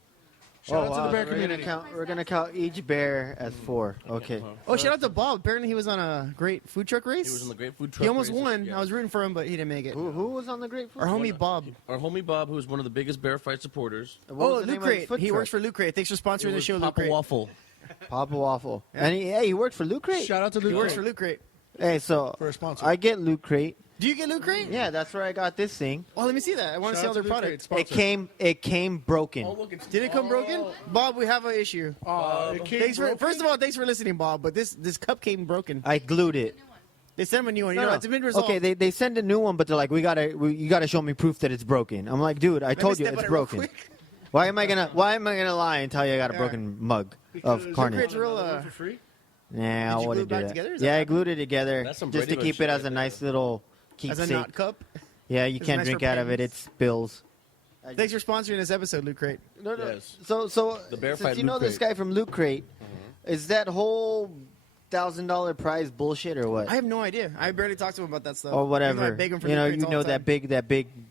Shout out to the bear We're community. gonna count each bear as 4. Okay. Oh, shout out to Bob. Apparently, he was on a great food truck race. He was on the Great Food Truck. He almost race. won. Yeah. I was rooting for him, but he didn't make it. Who was on the grapefruit? Our homie Bob. Our homie Bob, who is one of the biggest bear fight supporters. What was Oh, the Loot name of his Crate. food He truck? works for Loot Crate. Thanks for sponsoring It the was show, Loot Papa Crate. Waffle. Papa Waffle. And he worked for Loot Crate. Shout out to He Luke works for Loot Crate. Hey, so for a sponsor. I get Loot Crate. Do you get Loot Crate? Yeah, that's where I got this thing. Oh, let me see that. I want to Shout see out all their Luke Crate, product. sponsor. It came broken. look, it's Did it come broken? Bob, we have an issue. It came Thanks for, broken? first of all, thanks for listening, Bob. But this cup came broken. I glued it. They sent him a new one. You No, know, no. it's been resolved. Okay, they send a new one, but they're like, you gotta show me proof that it's broken. I'm like, dude, I Let me told you step it's on it real broken. quick. Why am I gonna lie and tell you I got a broken mug Because of you Carnage? create your own- Another one for free? Nah, I Did you glue wouldn't it do back that. together? Is that Yeah, I happening? glued it together That's some just to Brady keep shit it as right a nice little As a keepsake. knot cup. Yeah, you It's can't nice drink for out of it. pens. It spills. Thanks for sponsoring this episode, Loot Crate. No, no. Yes. So The Bear since Fight you know Loot this Crate. guy from Loot Crate, is that whole $1,000 prize bullshit or what? I have no idea. I barely talk to him about that stuff. or Even though I whatever. beg him for You Loot know, Crates all the time.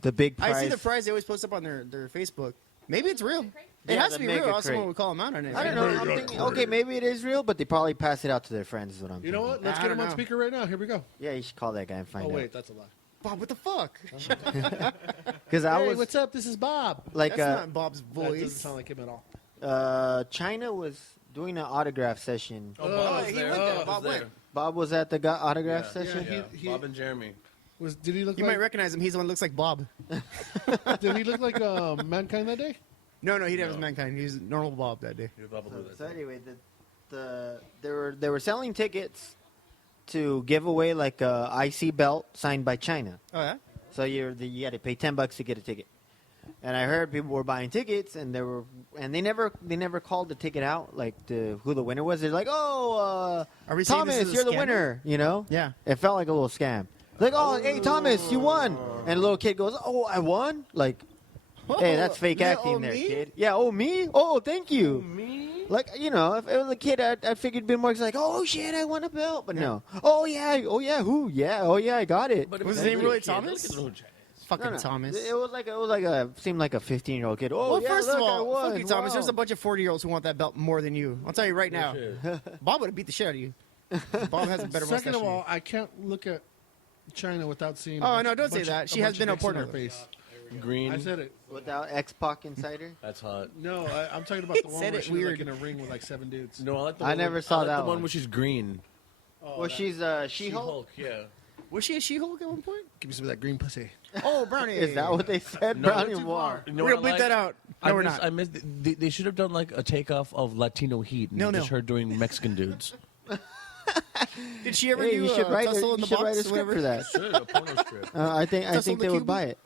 the big prize. I see the prize they always post up on their Facebook. Maybe it's real. It Yeah, has the to be mega real. Else crate. someone would call them out on it. I don't know. I'm thinking, okay, maybe it is real, but they probably pass it out to their friends. Is what I'm You know thinking. what? Let's I get don't him on know. speaker right now. Here we go. Yeah, you should call that guy and find Oh, out. wait, that's a lie. Bob, what the fuck? Because I Hey, was what's up? This is Bob. like, That's not Bob's That doesn't voice. sound like him at all. China was doing an autograph session. Oh, Bob was he there. went there. Bob Bob was went. there. Bob was at the autograph session. Yeah, Yeah, Bob and Jeremy. Did he look You like? might recognize him. He's the one that looks like Bob. Did he look like mankind that day? No, he didn't have his mankind. He was normal Bob that day. He was Bob Blue that So day. anyway, they were selling tickets to give away like a IC belt signed by China. Oh yeah. So you had to pay $10 to get a ticket. And I heard people were buying tickets, and they never called the ticket out like who the winner was. They're like, Are we saying this Thomas, is a you're the scam? winner. You know? Yeah. It felt like a little scam. Like, oh, hey Thomas, you won. And the little kid goes, oh, I won. Like, hey, that's fake Yeah, acting oh, there, me? kid. Yeah, oh me? Oh, thank you. Me? Like, you know, if it was a kid, I figured it'd be more like, oh shit, I won a belt. But no. Oh yeah, who? Yeah, oh yeah, I got it. But Was his if name you're a really kid, look Thomas? at the little Chinese. Fucking Thomas. It was like a seemed like a 15-year-old kid. Oh Well, yeah, first look, of I all, won. fuck you, Thomas. Wow. There's a bunch of 40-year-olds who want that belt more than you. I'll tell you right now. Bob would have beat the shit out of you. Bob has a better mustache. Second of than you. all, I can't look at China without seeing. Oh, no, don't say that. She has been a porn. porno. Face. Green. I said it. Without X-Pac inside her. That's hot. No, I'm talking about the He one said where it she's like weird. in a ring with like 7 dudes. No, I like the I one never where- saw I like that the one one. where she's green. Oh, Well, that- she's She-Hulk. She-Hulk, yeah. Was she a She-Hulk at one point? Give me some of that green pussy. Oh, Brownie. Is that what they said? No, Brownie too and War. You know We're what gonna I bleep that like? out. No, we're not. I missed. They should have done like a takeoff of Latino Heat. And No. just her doing Mexican dudes. Did she ever Hey, do you should write Tussle a, in you the should write a box? script for that. Should a porno script. I Tussle think the they would Cuban? buy it.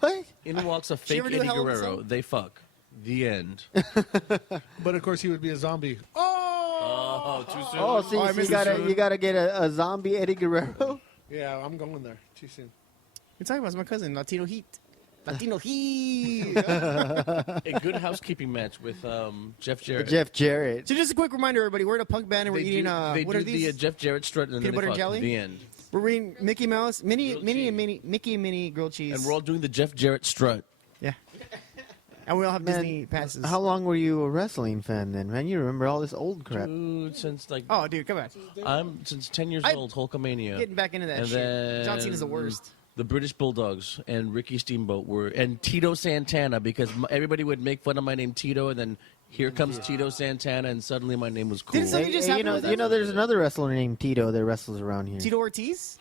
What? In walks a She fake ever do Eddie Hell in a Guerrero. Cell? They fuck. The end. But of course, he would be a zombie. Oh, Oh, too soon. Oh, see, I so you missed gotta it. you gotta get a zombie Eddie Guerrero. yeah, I'm going there. Too soon. You're talking about my cousin, Latino Heat. Latino Heat. A good housekeeping match with Jeff Jarrett. Jeff Jarrett. So just a quick reminder, everybody. We're in a punk band and we're They eating. do, they what do are these? the Jeff Jarrett strut and then Peanut they butter and fuck. jelly? The end. We're eating Mickey Mouse, Mickey Grilled and cheese. Minnie grilled cheese. And we're all doing the Jeff Jarrett strut. yeah. And we all have Man, Disney passes. How long were you a wrestling fan then, man? You remember all this old crap. Dude, since like Oh, dude, come on. I'm since 10 years I- old, Hulkamania. Getting back into that and shit. then John Cena's the worst. The British Bulldogs and Ricky Steamboat were, and Tito Santana, because everybody would make fun of my name Tito, and then here comes Tito Santana, and suddenly my name was cool. Didn't something just happen with that? There's another wrestler named Tito that wrestles around here. Tito Ortiz?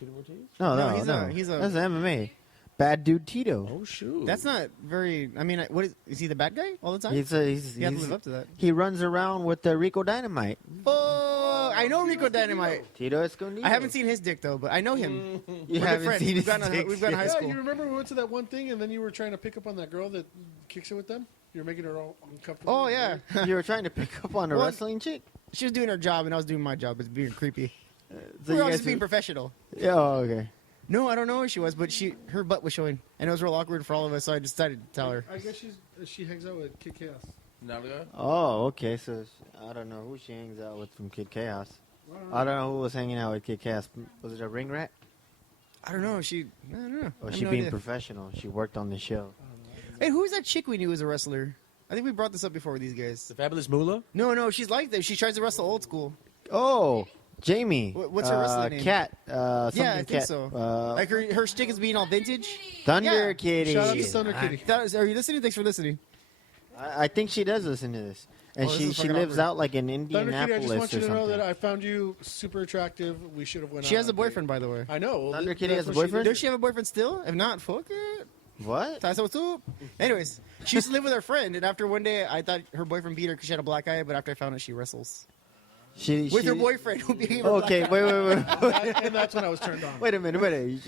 No, No, no, he's a- that's MMA. Bad dude Tito. Oh shoot! That's not very. I mean, what is he the bad guy all the time? He's You have to live up to that. he runs around with the Rico Dynamite. Oh, I know Rico Dynamite. Tito Escondido. I haven't seen his dick though, but I know him. You We're good haven't friends. seen We've his gone to- dick we've gone to high Yeah, school. you remember we went to that one thing, and then you were trying to pick up on that girl that kicks it with them. You're making her all uncomfortable. Oh yeah, You were trying to pick up on a Well, wrestling chick. she was doing her job and I was doing my job. It's being creepy. So We you were all guys just being professional. yeah, oh, okay. No, I don't know who she was, but her butt was showing, and it was real awkward for all of us. So I decided to tell her. I guess she hangs out with Kid Chaos. Naga? Oh, okay. So I don't know who she hangs out with from Kid Chaos. I don't know who was hanging out with Kid Chaos. Was it a ring rat? I don't know. I don't know. Or I have she no being idea. professional? She worked on the show. Hey, who's that chick we knew was a wrestler? I think we brought this up before with these guys. The Fabulous Moolah? No, she's like this. She tries to wrestle old school. Oh, Jamie. What's her wrestling name? Cat. Something Yeah, I think Cat. so. Uh, Like her stick is being all vintage. Thunder yeah. Kitty. Shout out to Thunder Kitty. Are you listening? Thanks for listening. I think she does listen to this, and Oh, this she is fucking lives awkward. out like in Thunder Kitty, I Indianapolis just want you or to know something. that I found you super attractive. We should have went out. She has on a date. boyfriend, by the way. I know. Well, Thunder th- Kitty that's has a what she boyfriend? did. Does she have a boyfriend still? If not, fuck it. What? That's what's up. Anyways, she used to live with her friend, and after one day, I thought her boyfriend beat her because she had a black eye, but after I found out she wrestles. with her boyfriend who became a Okay, black guy. wait. And that's when I was turned on. Wait a minute.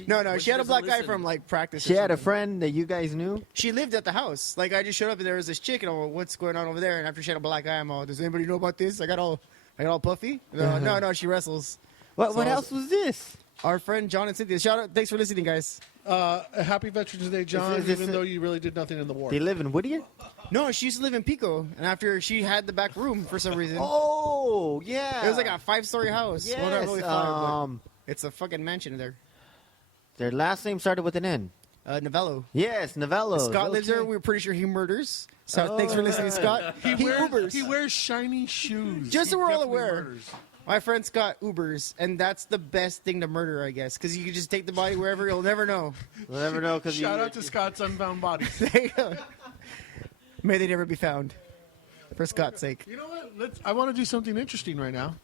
No, she had a doesn't black guy listen. from like practice. She or had a something. friend that you guys knew? She lived at the house. Like I just showed up and there was this chick and I'm like, what's going on over there? And after she had a black guy, I'm all, does anybody know about this? I got all puffy. No, she wrestles. What So- else was this? Our friend John and Cynthia. Shout out! Thanks for listening, guys. Happy Veterans Day, John. Is this even a- though you really did nothing in the war. They live in Whittier? No, she used to live in Pico, and after she had the back room for some reason, Oh, yeah. it was like a 5-story house. Yes. Well, not really 5, but it's a fucking mansion there. Their last name started with an N. Novello. Yes, Novello. Scott lives there. We're pretty sure he murders. So thanks for listening, Scott. He Ubers. He wears shiny shoes. Just so He we're all definitely aware. murders. My friend Scott Ubers, and that's the best thing to murder, I guess, because you can just take the body wherever. You'll never know. We'll never know because Shout out to Scott's Unbound Bodies. There you go. May they never be found. For Scott's sake. You know what? I want to do something interesting right now.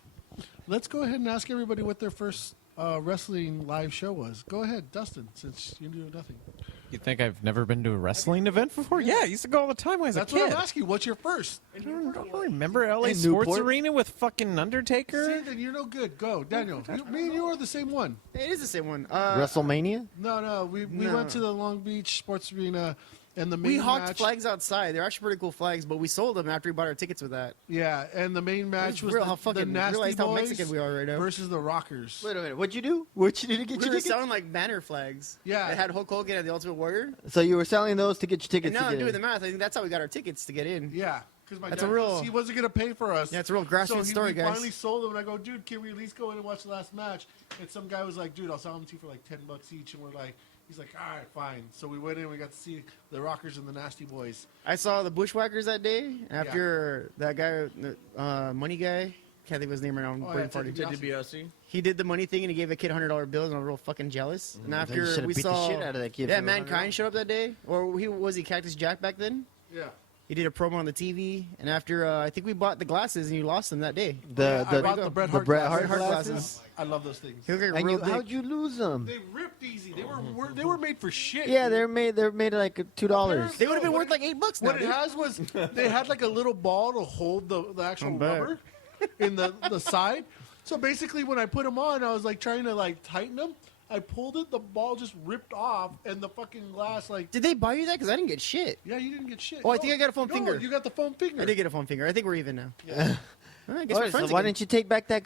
Let's go ahead and ask everybody what their first wrestling live show was. Go ahead, Dustin, since you do nothing. You think I've never been to a wrestling event before? Yeah, I used to go all the time when I was That's a kid. what I'm asking. What's your first? I don't remember LA In Sports Newport? Arena with fucking Undertaker. See, then you're no good. Go, Daniel. Me and you are the same one. It is the same one. WrestleMania? No. We No. went to the Long Beach Sports Arena, and the main We hawked match. flags outside. They're actually pretty cool flags, but we sold them after we bought our tickets with that. Yeah, and the main match was real the, how fucking the Nasty realized how Boys Mexican we are right now. versus the Rockers. Wait a minute. What'd you do? What'd you do to get We your were tickets? selling like banner flags. Yeah. That had Hulk Hogan and the Ultimate Warrior. So you were selling those to get your tickets And now to I'm get doing in. the math. I think that's how we got our tickets to get in. Yeah, because my That's dad a real- he wasn't gonna pay for us. Yeah, it's a real grassroots so story, we guys. finally sold them, and I go, dude, can we at least go in and watch the last match? And some guy was like, dude, I'll sell them to you for like $10 each, and we're like. He's like, all right, fine. So we went in. We got to see the Rockers and the Nasty Boys. I saw the Bushwhackers that day after that guy, the money guy. Can't think of his name right now. I'm Oh, brain yeah, farting. Ted Ted DiBiase. He did the money thing and he gave a kid $100 bills, and I was real fucking jealous. And You after should've we beat the saw, shit out of that kid yeah, for Mankind showed up that day, or was he Cactus Jack back then? Yeah. He did a promo on the TV, and after I think we bought the glasses, and you lost them that day. I bought the Bret Hart Hart glasses. glasses. I love those things. He looked like a And real you, dick. how'd you lose them? They ripped easy. They were made for shit. Yeah, dude. they're made like $2. They would have been What worth like $8 now. What it dude. has was they had like a little ball to hold the actual I'm back. rubber in the side. So basically, when I put them on, I was like trying to like tighten them. I pulled it, the ball just ripped off, and the fucking glass like. Did they buy you that? Because I didn't get shit. Yeah, you didn't get shit. Oh, I think I got a foam No, finger. You got the foam finger. I did get a foam finger. I think we're even now. Yeah. All right, I guess we're Alright, so friends why again. didn't you take back that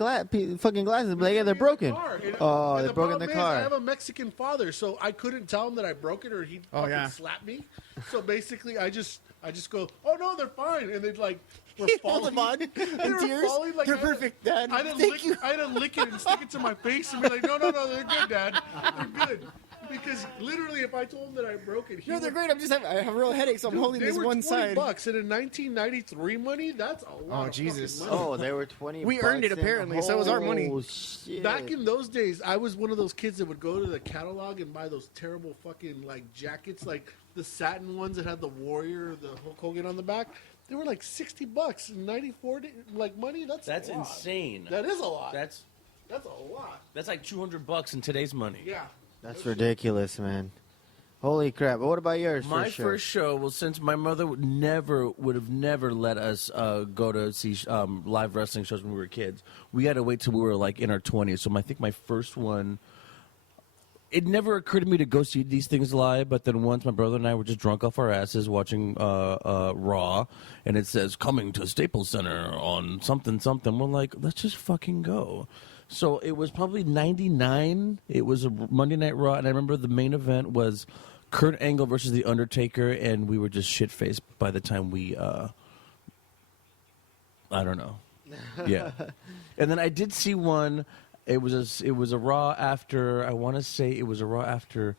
fucking glasses? But yeah, they're broken. Oh, And they're broken in problem the is, car. I have a Mexican father, so I couldn't tell him that I broke it or he'd Oh, fucking yeah. slap me. So basically, I just go, oh no, they're fine, and they'd like were Hold them on They in were tears. falling like They're I had to- perfect, Dad. I had to Thank lick, you. I had to lick it and stick it to my face and be like, no, they're good, Dad. They're good. Because literally, if I told him that I broke it, he No, they're would- great. I have a real headache, so I'm Dude, holding they this were one $20, side. and in 1993 money, that's a lot. Oh, of Jesus. fucking money. Oh, they were 20. We earned it, bucks apparently, so it was our money. Oh, shit. Back in those days, I was one of those kids that would go to the catalog and buy those terrible fucking like jackets, like the satin ones that had the Warrior, the Hulk Hogan on the back. They were like $60 in '94, like money. That's a lot. insane. That is a lot. That's That's a lot. like $200 in today's money. Yeah. That's ridiculous, man. Holy crap! But what about yours? My show? first show, well, since my mother would have never let us go to see live wrestling shows when we were kids, we had to wait till we were like in our 20s. So I think my first one, it never occurred to me to go see these things live. But then once my brother and I were just drunk off our asses watching Raw, and it says coming to Staples Center on something something. We're like, let's just fucking go. So it was probably 99. It was a Monday Night Raw, and I remember the main event was Kurt Angle versus The Undertaker, and we were just shit-faced by the time we, I don't know. Yeah. And then I did see one, it was a Raw after, I want to say it was a Raw after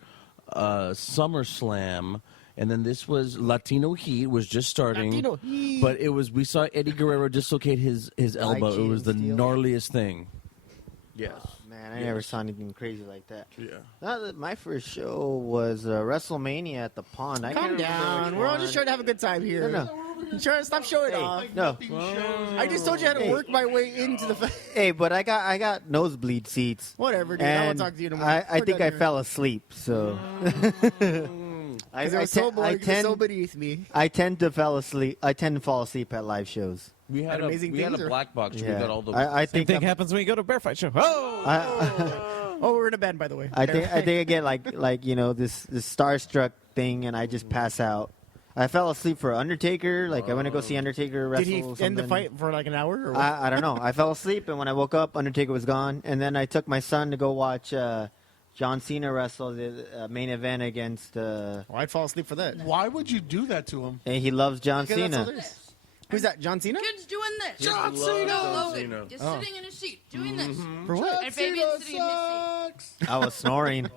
SummerSlam, and then this was Latino Heat was just starting. Latino Heat. But it was, we saw Eddie Guerrero dislocate his elbow. It was the Steel. gnarliest thing. Yes. Man, I never saw anything crazy like that. Yeah. Not that my first show was WrestleMania at the Pond. I Calm can't remember down. which We're all one. just trying to have a good time here. No. Try to stop showing off. No. I just told you how to work my way into the. Hey, but I got nosebleed seats. Whatever, dude. I won't And talk to you no more. I We're think done I here. fell asleep. So Because it was so boring. It was so tend beneath me. I tend to fall asleep at live shows. We had amazing we had things, a or- black box. We Yeah. got all the. I Same think thing I'm- happens when you go to a bear fight show. Oh! Oh, we're in a band, by the way. I think I get like this starstruck thing, and I just pass out. I fell asleep for Undertaker. Like I went to go see Undertaker wrestle. Did he end the something. fight for like an hour? Or what? I don't know. I fell asleep, and when I woke up, Undertaker was gone. And then I took my son to go watch John Cena wrestle the main event against. Well, I'd fall asleep for that. Why would you do that to him? And he loves John Because that's all Cena. there is. Who's that? John Cena? Kid's doing this. John Love Cena! John Logan, Cena. just Oh. sitting in his seat, doing this. For what? And Fabian's sitting in his seat. sucks. I was snoring.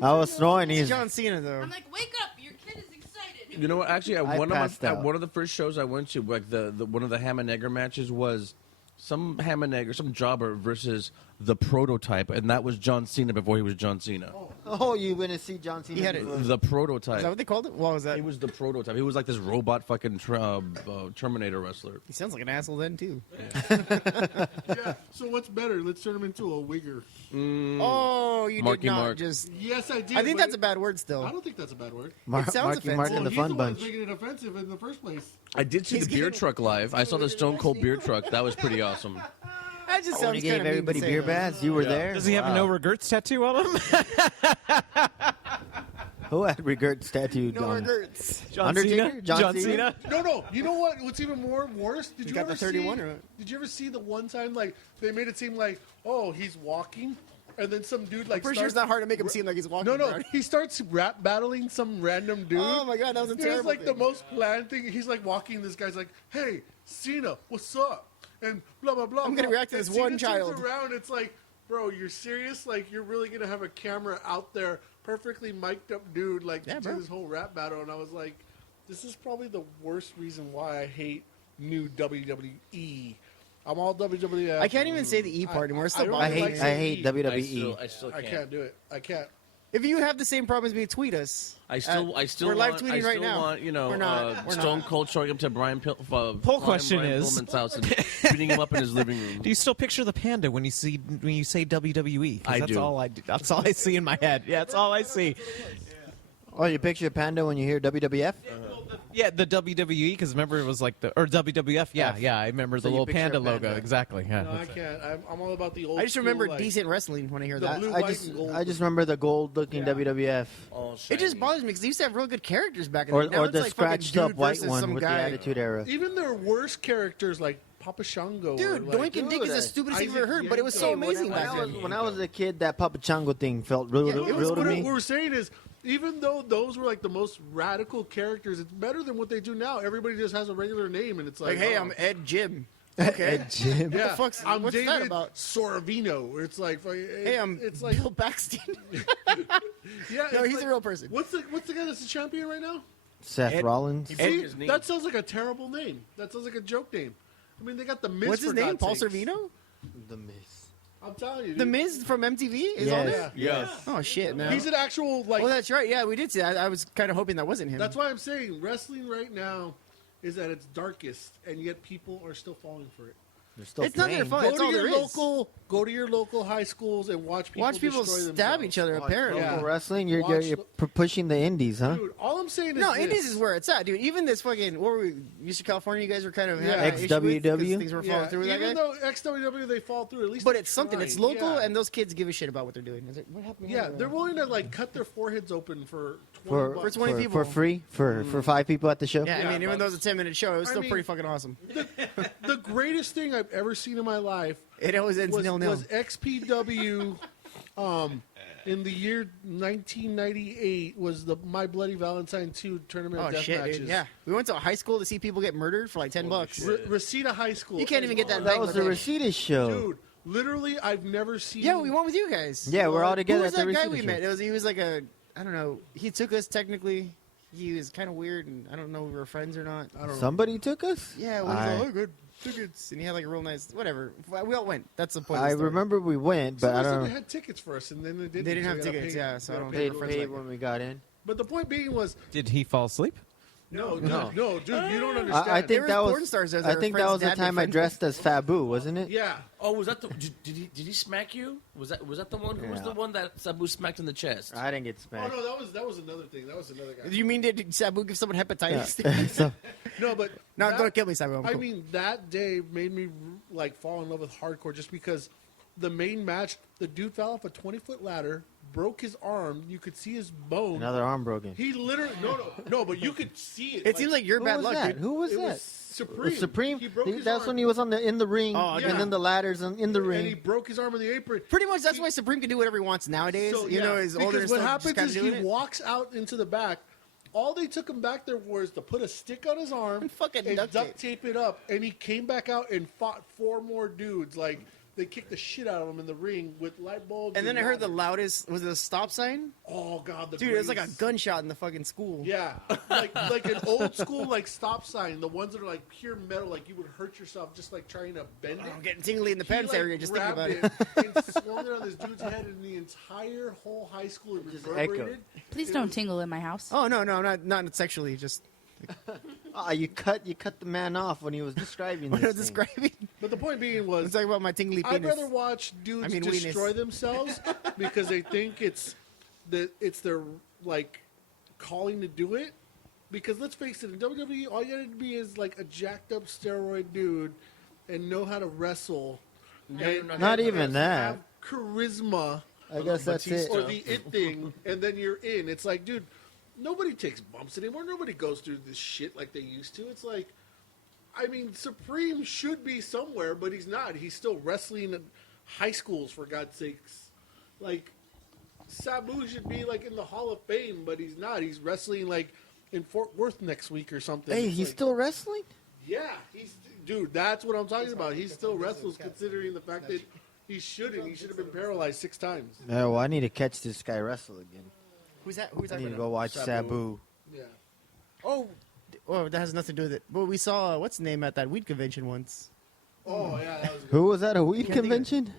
I was snoring. It's He's John Cena, though. I'm like, wake up, your kid is excited. You know what? Actually, I passed at out. one of the first shows I went to, like the one of the ham and egger matches was some ham and egger, some jobber versus the prototype, and that was John Cena before he was John Cena. oh, you went to see John Cena? He had it. before? The prototype. Is that what they called it? What was that? He was the prototype. He was like this robot fucking Terminator wrestler. He sounds like an asshole then, too. Yeah. So what's better? Let's turn him into a wigger. Oh, you Marky did not Mark. just... Yes, I did. I think but that's a bad word still. I don't think that's a bad word. It sounds Marky Mark offensive. and the He's Fun the one Bunch. that's making it offensive in the first place. I did see He's the beer getting- truck live. I saw the Stone Cold beer truck. That was pretty awesome. That just When sounds he kind gave of everybody beer baths, you were there. Does he have a Wow. no regrets tattoo on him? Who had regrets tattooed No on? regrets. John Undertaker? Cena? John Cena? Cena? No. You know what? What's even worse? Did You you got ever the 31 see? or what? Did you ever see the one time like they made it seem like he's walking, and then some dude like I'm pretty sure it's not hard to make him seem like he's walking. No, bro. he starts rap battling some random dude. Oh my god, that was a It was terrible like the thing. most planned thing. He's like walking. This guy's like, "Hey, Cena, what's up?" And blah blah blah. I'm gonna blah. react to And this one Cena turns child. around. It's like, bro, you're serious? Like you're really gonna have a camera out there, perfectly mic'd up dude, like Yeah, to bro. do this whole rap battle? And I was like, this is probably the worst reason why I hate new WWE. I'm all WWF. I can't even say the E part anymore. It's still don't I bothering like me. hate I hate E. WWE. I still I can't. can't do it. I can't. If you have the same problems, maybe tweet us. I still we're live want, tweeting I right still now. want, you know, We're not. We're Stone not. Cold showing up to Poll flying question Brian is- Pillman's house and beating him up in his living room. Do you still picture the panda when you say WWE? 'Cause I that's do. all I do. That's all I see in my head. Yeah, that's all I see. Oh, you picture Panda when you hear WWF? Yeah, the WWE, because remember it was like the, or WWF. Yeah, F. yeah, I remember So the you little picture panda a logo. panda. Exactly. Yeah. No, I can't. I'm all about the old. I just school, remember like, decent wrestling when I hear the that. blue, I white, just and gold. I just remember the gold-looking WWF, All It shiny. just bothers me because they used to have real good characters back in or the day. Now or it's the like fucking scratched-up dude white versus one some with guy. the Attitude Era. Even their worst characters like Papa Shango. Dude, or like, Doink and Dick is the dude, stupidest thing I've ever Isaac heard, but it was so Yanko. amazing when back I was, then. when I was a kid, that Papa Chango thing felt real, Yeah, it was real to what me. we're saying is, even though those were like the most radical characters, it's better than what they do now. Everybody just has a regular name, and it's like, Like, hey, oh. I'm Ed Jim. Okay. Jim. Yeah, the fuck's- I'm what's that David about? Soravino. It's like, Hey, I'm it's like, Bill Paxton. yeah, No, it's he's like- a real person. What's the guy that's the champion right now? Seth Ed- Rollins. See, his name. that sounds like a terrible name. That sounds like a joke name. I mean, they got the Miz. What's his for name? God's Paul sakes. Servino? The Miz. I'm telling you, The dude. Miz from MTV is Yes. on there? Yes. Oh, shit, man. He's an actual like. Oh, that's right. Yeah, we did see that. I was kind of hoping that wasn't him. That's why I'm saying wrestling right now is at its darkest, and yet people are still falling for it. They're still It's not their playing. fault. Go That's to all your there is. go to your local high schools and watch people Watch people destroy stab themselves. each other, apparently. Yeah. Local wrestling, you're Watch you're the- pushing the indies, huh? Dude, all I'm saying is No, this. Indies is where it's at, dude. Even this fucking, what were we, Mr. California, you guys were kind of Yeah. having an issue with 'cause XWW? things were falling through with that even guy. though XWW they fall through, at least. But they're it's something. It's trying. local, Yeah. and those kids give a shit about what they're doing. Is it, what happened? Yeah, they're willing to like cut their foreheads open for 20 For bucks. 20 for, people. for free for 5 people at the show. Yeah, I mean, even though it's a 10-minute show, it was I still mean- pretty fucking awesome. The greatest thing I've ever seen in my life It always ends was, 0-0. was XPW. In the year 1998 was the My Bloody Valentine 2 tournament Oh death shit, matches. dude! Yeah, we went to a high school to see people get murdered for like $10. Reseda High School. You can't even get that That back was with the it. Reseda show. Dude, literally, I've never seen. Yeah, we went with you guys. Yeah, we're all Who together was at the that guy Reseda we show. met? He was like a, I don't know. He took us technically. He was kind of weird, and I don't know if we were friends or not. I don't know. Somebody took us. Yeah, we I- was like, oh, good tickets, and he had like a real nice whatever. We all went. That's the point. Of I the story. remember we went, but I Somebody said don't they know. had tickets for us, and then they didn't. They didn't so have we gotta tickets, pay- yeah, so I we don't gotta think pay we're Paid, friends paid like when we got in. But the point being was, Did he fall asleep? No, dude, you don't understand. I There think was that porn was. stars as I our think that friend's was the dad time I befriended. dressed as Fabu, wasn't it? Yeah. Oh, was that the? Did he smack you? Was that the one? Who was Yeah. the one that Sabu smacked in the chest? I didn't get Oh smacked. no, that was another thing. That was another guy. You mean did Sabu give someone hepatitis? Yeah. So, No, but No, that- don't kill me, Sabu. I'm I cool. mean, that day made me like fall in love with hardcore just because the main match, the dude fell off a 20-foot ladder, broke his arm. You could see his bone. another arm broken. He literally no, but you could see it. It seems like your Who bad was luck, that? dude. Who was it that? was Supreme. Supreme. He broke his That's arm. when he was in the ring, Oh, yeah. and then the ladders in the and he ring. broke his arm on the apron. Pretty much that's why Supreme can do whatever he wants nowadays. So, you know, yeah, he's older and because still what just happens kind is of he doing it. walks out into the back. All they took him back there was to put a stick on his arm And fucking and duct duct tape it up, and he came back out and fought 4 more dudes. Like they kicked the shit out of him in the ring with light bulbs. And then I heard the ladders. loudest, was it a stop sign? Oh god, the Dude, it was like a grease. gunshot in the fucking school. Yeah, like an old school like stop sign. The ones that are like pure metal, like you would hurt yourself just like trying to bend it. I'm getting tingly in the He, pants like, area just thinking about grabbed it. and swung it on this dude's head, and the entire whole high school reverberated. Please It don't was- tingle in my house. Oh, no, not sexually, just You cut the man off when he was describing what this I was thing. describing. But the point being I'm was, talking about my tingly I'd penis. rather watch dudes I mean, destroy weenus. themselves because they think it's their like calling to do it. Because let's face it, in WWE, all you gotta be is like a jacked up steroid dude and know how to wrestle. And Not even that. have charisma I guess that's it. or the it thing, and then you're in. It's like, dude, nobody takes bumps anymore. Nobody goes through this shit like they used to. It's like, I mean, Supreme should be somewhere, but he's not. He's still wrestling in high schools, for God's sakes. Like, Sabu should be, like, in the Hall of Fame, but he's not. He's wrestling, like, in Fort Worth next week or something. Hey, It's he's like, still wrestling? Yeah, dude, that's what I'm talking about. He still wrestles, considering the fact that he shouldn't. He should have been paralyzed 6 times. Yeah, well, I need to catch this guy wrestle again. Who's that? Who's I that? need to go watch Sabu. Yeah. Oh, that has nothing to do with it. But we saw, what's the name at that weed convention once? Oh, yeah, that was good. Who was that? A weed Can't think of it. convention?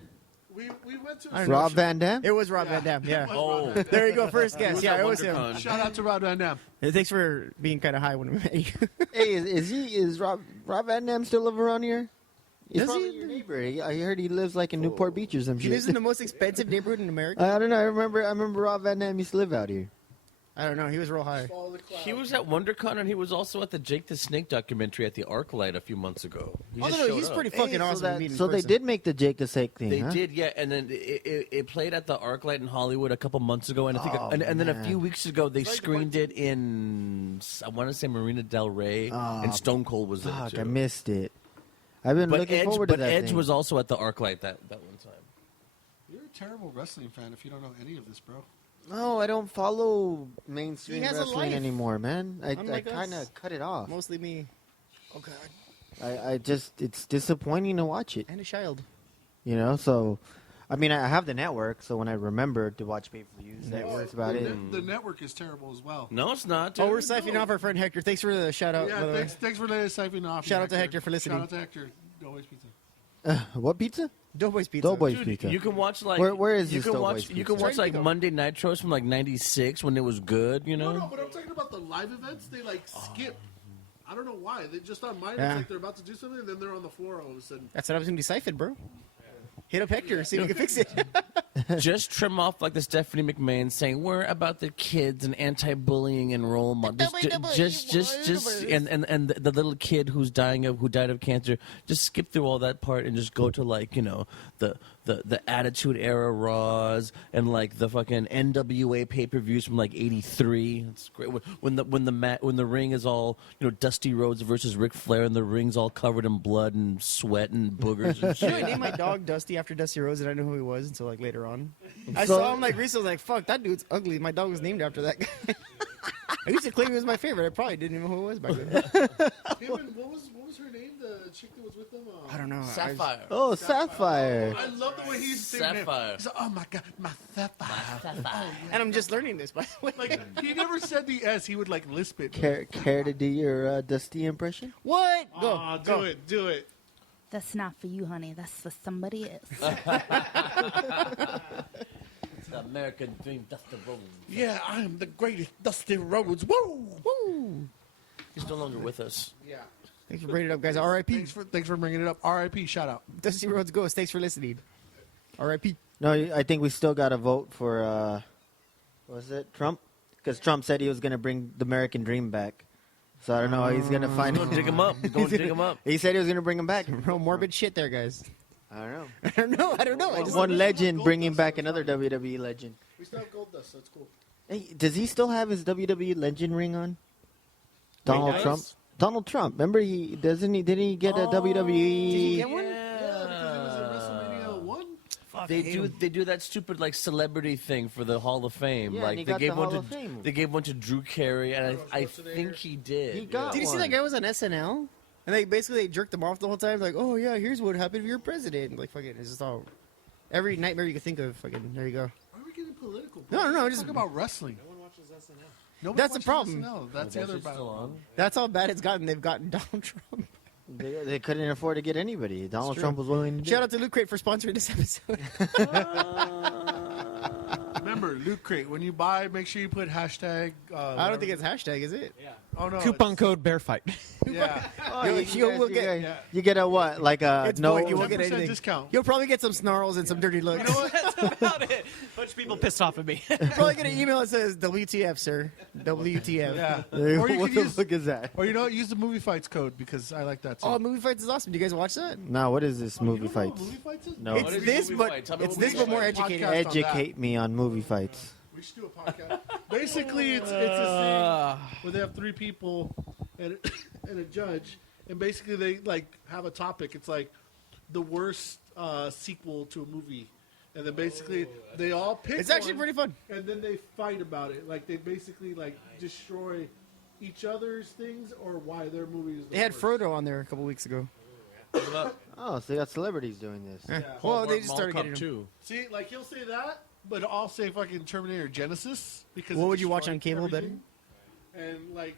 We went to I don't know. Rob Van Dam? It was Rob Yeah. Van Dam, yeah. Oh, There you go, first guess. was Yeah, at it was him. WonderCon. Shout out to Rod Van Dam. Hey, thanks for being kind of high when we met you. Hey, is Rob Van Dam still live around here? He's Does he? probably your neighbor. I heard he lives like in Newport Beach or some He shit. lives in the most expensive neighborhood in America. I don't know. I remember Rob Van Dam used to live out here. I don't know. He was real high. Follow the cloud. he was at WonderCon and he was also at the Jake the Snake documentary at the ArcLight a few months ago. He just Although showed he's up. pretty fucking Hey, awesome. to meet in so they person. did make the Jake the Snake thing, They huh? did, yeah, and then it played at the ArcLight in Hollywood a couple months ago, and I think, Oh, and then a man. few weeks ago they screened it in I want to say Marina Del Rey, Oh, and Stone Cold was there Fuck, too. I missed it. I've been But looking forward to that Edge thing. was also at the ArcLight that one time. You're a terrible wrestling fan if you don't know any of this, bro. No, I don't follow mainstream He has a wrestling life. anymore, man. I Unlike us. kind of cut it off. Mostly me. Oh, God. I just it's disappointing to watch it, And a child. you know. So, I mean, I have the network, so when I remember to watch pay-per-views, that's about it. The network is terrible as well. No, it's not. Dude. Oh, we're siphoning off our friend Hector. Thanks for the shout out. by Yeah, the way. thanks for letting us siphon off. Shout out to Hector for listening. Shout out to Hector. Always pizza. What pizza? Doughboy's Pizza. Doughboy's Dude, pizza. you can watch like Where is you this can Doughboy's watch you can pizza? watch like Monday Nitros from like '96 when it was good, you know. No, but I'm talking about the live events. They like skip. I don't know why. They just on mine. Yeah. It's like they're about to do something, and then they're on the floor all of a sudden. That's what I was going to be siphoned, bro. Hit up Hector, see if we can fix it. Just trim off like the Stephanie McMahon saying we're about the kids and anti-bullying and role model. Just and the little kid who died of cancer. Just skip through all that part and just go to like the Attitude Era Raws and like the fucking NWA pay-per-views from like '83. It's great when the ring is all Dusty Rhodes versus Ric Flair and the ring's all covered in blood and sweat and boogers and You know, shit. I named my dog Dusty after Dusty Rhodes, and I didn't know who he was until like later on. I So- saw him like recently. I was like, "Fuck, that dude's ugly." My dog was named after that guy. I used to claim he was my favorite. I probably didn't even know who it was back then. Him and what was her name? The chick that was with them. I don't know. Sapphire. Oh, Sapphire. I love the way he's saying it. Sapphire. He's like, oh my god, my sapphire. And I'm just learning this, by the way. Like he never said the S. He would like lisp it. Care to do your Dusty impression? What? Go. Aw, go. do it. That's not for you, honey. That's for somebody else. It's the American Dream, Dusty Rhodes. Yeah, I am the greatest Dusty Rhodes. Woo! Woo. He's no longer with us. Yeah. Thanks for bringing it up, guys. R.I.P. Thanks for bringing it up. R.I.P. Shout out. Dusty Rhodes Ghost. Thanks for listening. R.I.P. No, I think we still got to vote for, what was it, Trump? Because Trump said he was going to bring the American Dream back. So I don't know how he's going to find Go dig him up. Go dig him up. He said he was going to bring him back. Real morbid shit there, guys. I don't know. I don't know. I just One legend bringing back another WWE legend. We still have gold dust, so it's cool. Hey, does he still have his WWE legend ring on? Donald does? Trump. Donald Trump. Remember he doesn't he? Didn't he get a WWE? Did he get one? Yeah, because it was at WrestleMania 1. They do that stupid like celebrity thing for the Hall of Fame. Yeah, like and he they got gave the one Hall to of Fame. they gave one to Drew Carey, and I think he did. He got Did you see one. that guy was on SNL? And they basically jerked him off the whole time. Like, oh, yeah, here's what happened if you're president. Like, fucking, it's just all... Every nightmare you could think of, fucking, there you go. Why are we getting political? No, Just talk about wrestling. No one watches SNL. Nobody That's the watches problem. SNL. That's the other still on. That's how bad it's gotten. They've gotten Donald Trump. They couldn't afford to get anybody. Donald Trump was willing to do Shout it. out to Loot Crate for sponsoring this episode. Remember, Loot Crate, when you buy, make sure you put hashtag... I don't think it's hashtag, is it? Oh, no. Coupon code bear fight. Yeah. You get a what? Like a It's no? void. You won't get 10% anything. discount. You'll probably get some snarls and some dirty looks. That's about it. Bunch of people pissed off at me. You'll probably get an email that says, WTF, sir. WTF. Yeah. Hey, Or you what could the use, fuck is that? or you know what? Use the Movie Fights code because I like that too. Oh, Movie Fights is awesome. Do you guys watch that? Now, what is this Oh, you movie don't know what fights? Movie Fights is? No. What It's is this, Movie but Fights? Tell me it's what this, Movie but more Fights. educated. Podcast. Educate me on movie fights. We should do a podcast. Basically, it's a thing where they have three people and and a judge, and basically they like have a topic. It's like the worst sequel to a movie, and then basically they all pick. It's actually one, pretty fun. And then they fight about it. Like they basically like destroy each other's things or why their movie is. The They had worst. Frodo on there a couple weeks ago. Oh, so they got celebrities doing this. Yeah. Well, they just started getting them. too. See, like he'll say that, but I'll say fucking Terminator Genesis because What it would you watch destroyed on cable everything. And like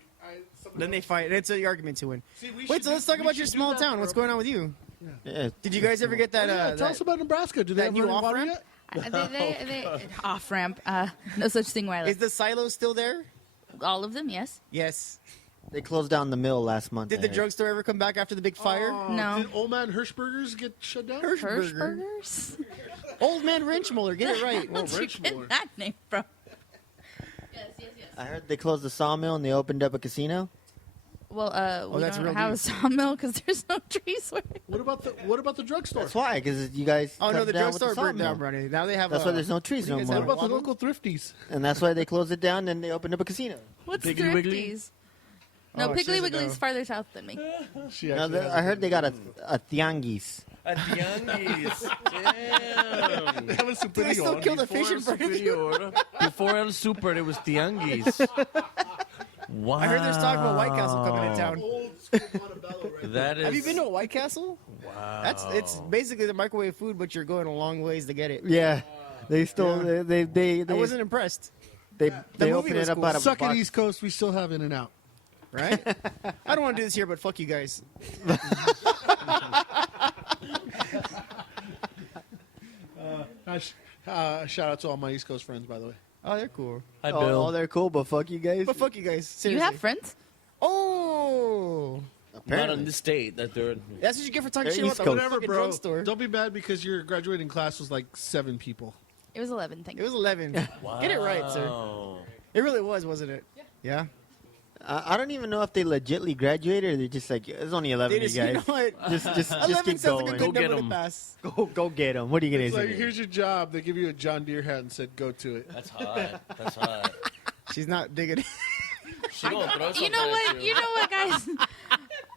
Then they fight. It's an argument to win. See, we Wait, should so let's do- talk we about your should do small that town. for What's a- going on with you? Yeah. Did you guys ever get that? Yeah, tell that us about Nebraska. Do they that have new running water off-ramp? yet? Off ramp. No such thing where I Is live. the silo still there? All of them, yes. Yes. They closed down the mill last month. Did I the heard. drugstore ever come back after the big fire? No. Did Old Man Hirschbergers get shut down? Hirschbergers? Old man Wrenchmuller, get it right. Oh, Where'd you Wrenchmuller. get that name from? Yes. I heard they closed the sawmill and they opened up a casino. Well, we that's don't real have deep. a sawmill because there's no trees where. What about the drugstore? That's why, because you guys. Oh no, cut the down with drugstore burned sawmill. down, Bronny. Now they have. That's why there's no trees what do no you guys more. have, What about the Waldo? local thrifties? And that's why they closed it down and they opened up a casino. What's Piggly Wiggly? Thrifties? No, Oh, she Piggly doesn't Wiggly's know. farther south than me. She Now, actually has I heard they got a tianguis. At the Youngies. Damn. They have a Do they still superior. kill the fish in front of you? Before El Super, it was the Youngies. Wow. I heard there's talk about White Castle coming to town. Old school Montebello right That is. Have you been to a White Castle? Wow. It's basically the microwave food, but you're going a long ways to get it. Yeah, they still Yeah. they I wasn't impressed. they The they movie open was it up cool. out of a Suck it box. East Coast. We still have In and Out. Right? I don't want to do this here, but fuck you guys. Shout out to all my East Coast friends, by the way. Oh, they're cool. Hi, Oh, Bill. they're cool, but fuck you guys. But fuck you guys. Do Seriously. you have friends? Oh, Not on this state that they're. that's what you get for talking They're shit about East the Coast. Whatever, fucking bro. drugstore. Don't be mad because your graduating class was like 7 people. It was 11, thank It you. was 11. Get it right, sir. Wow. It really was, wasn't it? Yeah. I don't even know if they legitly graduated or they're just like there's only 11 They of just, you you know guys. what? Just 11 keep sounds going. like a Go good get number to 'em. pass. Go get them. What are you gonna It's like, say? here's your job. They give you a John Deere hat and said, go to it. That's hot. That's hot. She's not digging it. She gonna throw You something know at what? You know what, guys?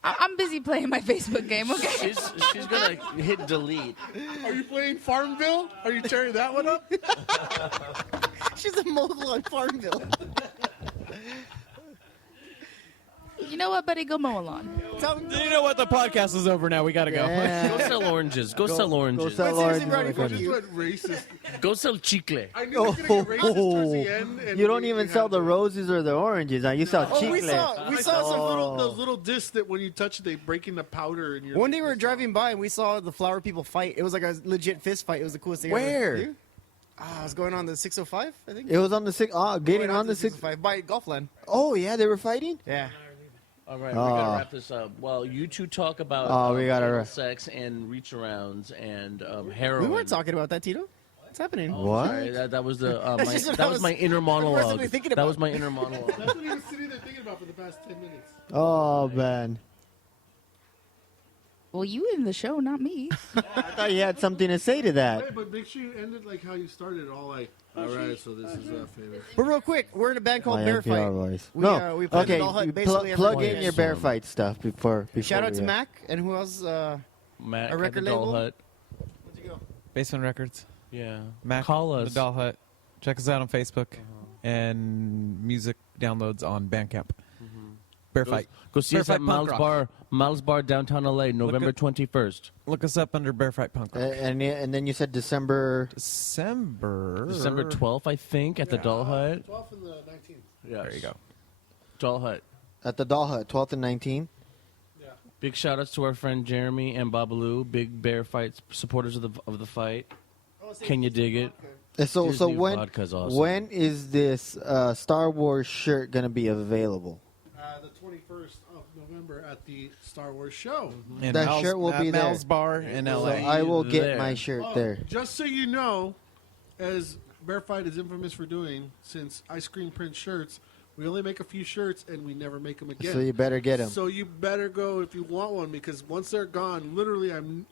I'm busy playing my Facebook game, okay? She's gonna hit delete. Are you playing Farmville? Are you tearing that one up? She's a mogul on Farmville. You know what, buddy? Go mow a lawn. Tell me. You know what? The podcast is over now. We gotta go. Go sell oranges. Go sell oranges. Go sell But seriously, oranges. Brody, like fuck that. you. Just went racist. Go sell chicle. I knew it was going to get racist towards the end. And You don't we even had sell the to- roses or the oranges. You sell Oh, we chicle. saw I saw some little, Oh. those little discs that when you touch it, they break into powder. And you're One day we were driving by and we saw the flower people fight. It was like a legit fist fight. It was the coolest thing Where? ever. You? I was going on the 605, I think. It was on the getting Going on the to six. 605 by Golfland. Oh yeah, they were fighting. Yeah. All right, we gotta wrap this up. Well, you two talk about we gotta anal wrap. sex and reach arounds and heroin. We weren't talking about that, Tito. What's happening? What? Sorry, that was the That's just what that I was was my inner monologue. personally thinking That about. was my inner monologue. That's what he was sitting there thinking about for the past 10 minutes. Oh man, Well, you in the show, not me. I thought you had something to say to Hey, that. but make sure you end it like how you started, all like, all right, so this is famous. But real quick, we're in a band called My Bear NPR Fight. voice. We, No, we play okay. the Doll Hut You basically every plug in weekend. your bear fight stuff before Shout out we, to Mac and who else? Matt, A record the Doll label? Hut. Where'd you go? Basement Records. Yeah. Mac, Call The us. Doll Hut. Check us out on Facebook and music downloads on Bandcamp. Bear Fight. Go see Bear us at Fight Punk Rock. Miles Bar, downtown LA, November 21st. Look us up under Bear Fight Punk Rock. and then you said December. December 12th, I think, at the Doll Hut. 12th and the 19th. Yes. There you go. Doll Hut. At the Doll Hut, 12th and 19th. Yeah. Big shout outs to our friend Jeremy and Babalu, big Bear Fight supporters of the fight. Can you dig it? So Here's so new when vodka's awesome. when is this Star Wars shirt gonna be available? The 21st of November at the Star Wars show. And That Mal's- shirt will at be there. Mal's Bar in So LA. I will get there. my shirt Oh, there. Just so you know, as Bear Fight is infamous for doing, since Ice Cream Print shirts, we only make a few shirts and we never make them again. So you better get them. So you better go if you want one, because once they're gone, literally, I'm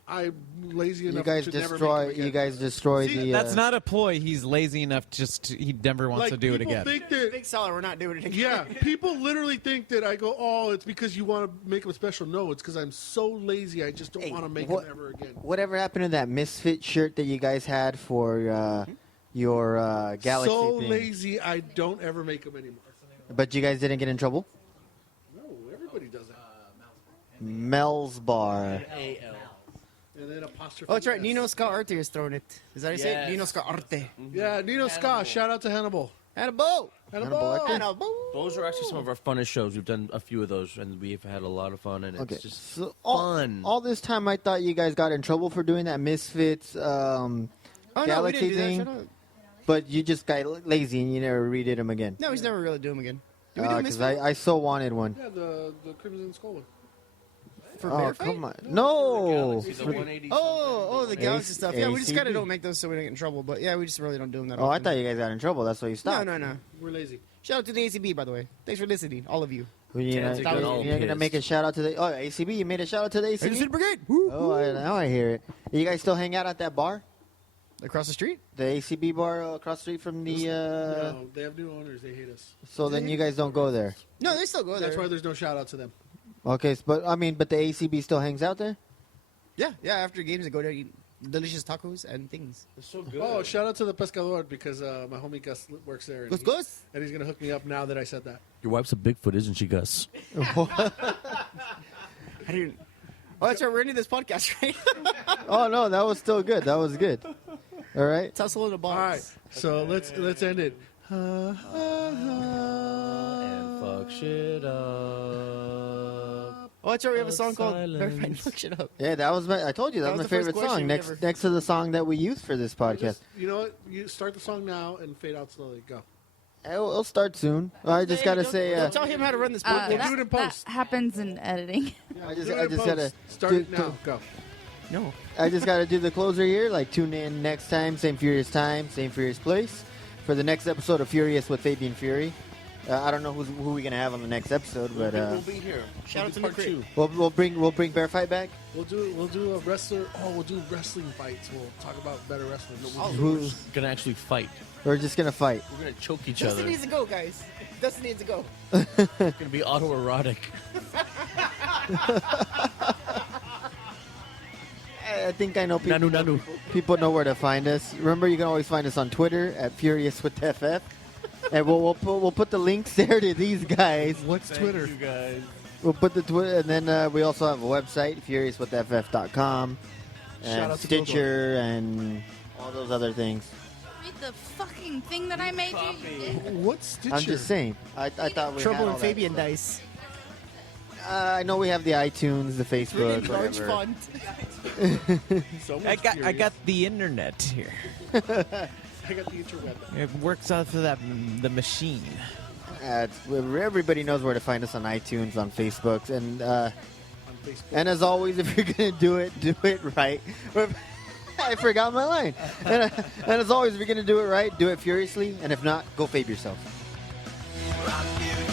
lazy enough You guys to never make destroy. them again. You guys destroy See, the. That's not a ploy. He's lazy enough he never wants like, to do it people again. Think that, Big seller, we're not doing it again. yeah, people literally think that I go, oh, it's because you want to make them special. No, it's because I'm so lazy. I just don't Hey, want to make what- them ever again. Whatever happened to that Misfit shirt that you guys had for your Galaxy So thing? lazy, I don't ever make them anymore. But you guys didn't get in trouble. No, everybody does that. Mel's Bar. And then apostrophe. Oh, that's right. S. Nino Ska Arte is throwing it. Is that how you say it? Yes. Nino Ska Arte. Yeah, Nino Ska. Shout out to Hannibal. And a bow. Hannibal Lecter? And a bow. Those are actually some of our funnest shows. We've done a few of those, and we've had a lot of fun, and Okay. it's just So fun. all this time, I thought you guys got in trouble for doing that Misfits Oh, no, we Galaxy didn't do that. thing, Shut up. but you just got lazy and you never redid them again. No, he's never really doing them again. Did we do Because Misfit I so wanted one. Yeah, the Crimson Skull one. for Oh Bear Fight? come on, no! Galaxy, the 180 Oh, the Galaxy AC- stuff. Yeah, we just kind ACB. of don't make those so we don't get in trouble. But yeah, we just really don't do them that Oh, I often. thought you guys got in trouble. That's why you No, stopped. no. We're lazy. Shout out to the ACB, by the way. Thanks for listening, all of you. You're Dancing not, got all you're gonna pissed. make a shout out to the ACB. You made a shout out to the ACB. Brigade. Oh, now I hear it. You guys still hang out at that bar, Across the street? the ACB bar across the street from the. No, they have new owners. They hate us. So then you guys don't go there. No, they still go there. That's why there's no shout out to them. Okay, but but the ACB still hangs out there. Yeah. After games, they go there eat delicious tacos and things. It's so good. Oh, shout out to the Pescador because my homie Gus works there. And Gus Gus? And he's going to hook me up now that I said that. Your wife's a Bigfoot, isn't she, Gus? I didn't. Oh, that's right. We're ending this podcast, right? Oh no, that was still good. That was good. All right. It's hustle in a box. All right. So let's end it. And fuck shit up. Oh, that's right. We have a song called Silence. Bear Fight. Fuck shit up. Yeah, that was I told you that, That was was my the first favorite song. question Next ever. next to the song that we used for this podcast. Just, you know what? You start the song now and fade out slowly. Go. It'll start soon. I just gotta say. Don't tell him how to run this We'll podcast. do it in post. That happens in editing. I Do just it in post. gotta Start it do- now. Go. No. I just gotta do the closer here. Like tune in next time, same Furious time, same Furious place, for the next episode of Furious with Fabian Fury. I don't know who we're gonna have on the next episode, but We'll be here. Shout out to part Nick two. we'll bring Bear Fight back. We'll do a wrestler. Oh, we'll do wrestling fights. We'll talk about better wrestlers. Who, Gonna actually fight. we're just gonna fight. We're gonna choke each Dustin other. needs to go, guys. Dustin needs to go. It's gonna be autoerotic. I think I know people. Nanu. People know where to find us. Remember, you can always find us on Twitter at Furious with FF, and we'll put the links there to these guys. What's Twitter? You guys. We'll put the Twitter, and then we also have a website, furiouswithff.com, Shout and out to Stitcher, and all those other things. Read the fucking thing that I made you. What's Stitcher? I'm just saying. I thought we Trouble had and all Fabian that dice. stuff. I know we have the iTunes, the Really Facebook, large whatever. font. So much I Furious. got the internet here. I got the interweb. It works off of the machine. Everybody knows where to find us on iTunes, on Facebook, and On Facebook. and as always, if you're gonna do it right. I forgot my line. And as always, if you're gonna do it right, do it furiously, and if not, go fave yourself. I'm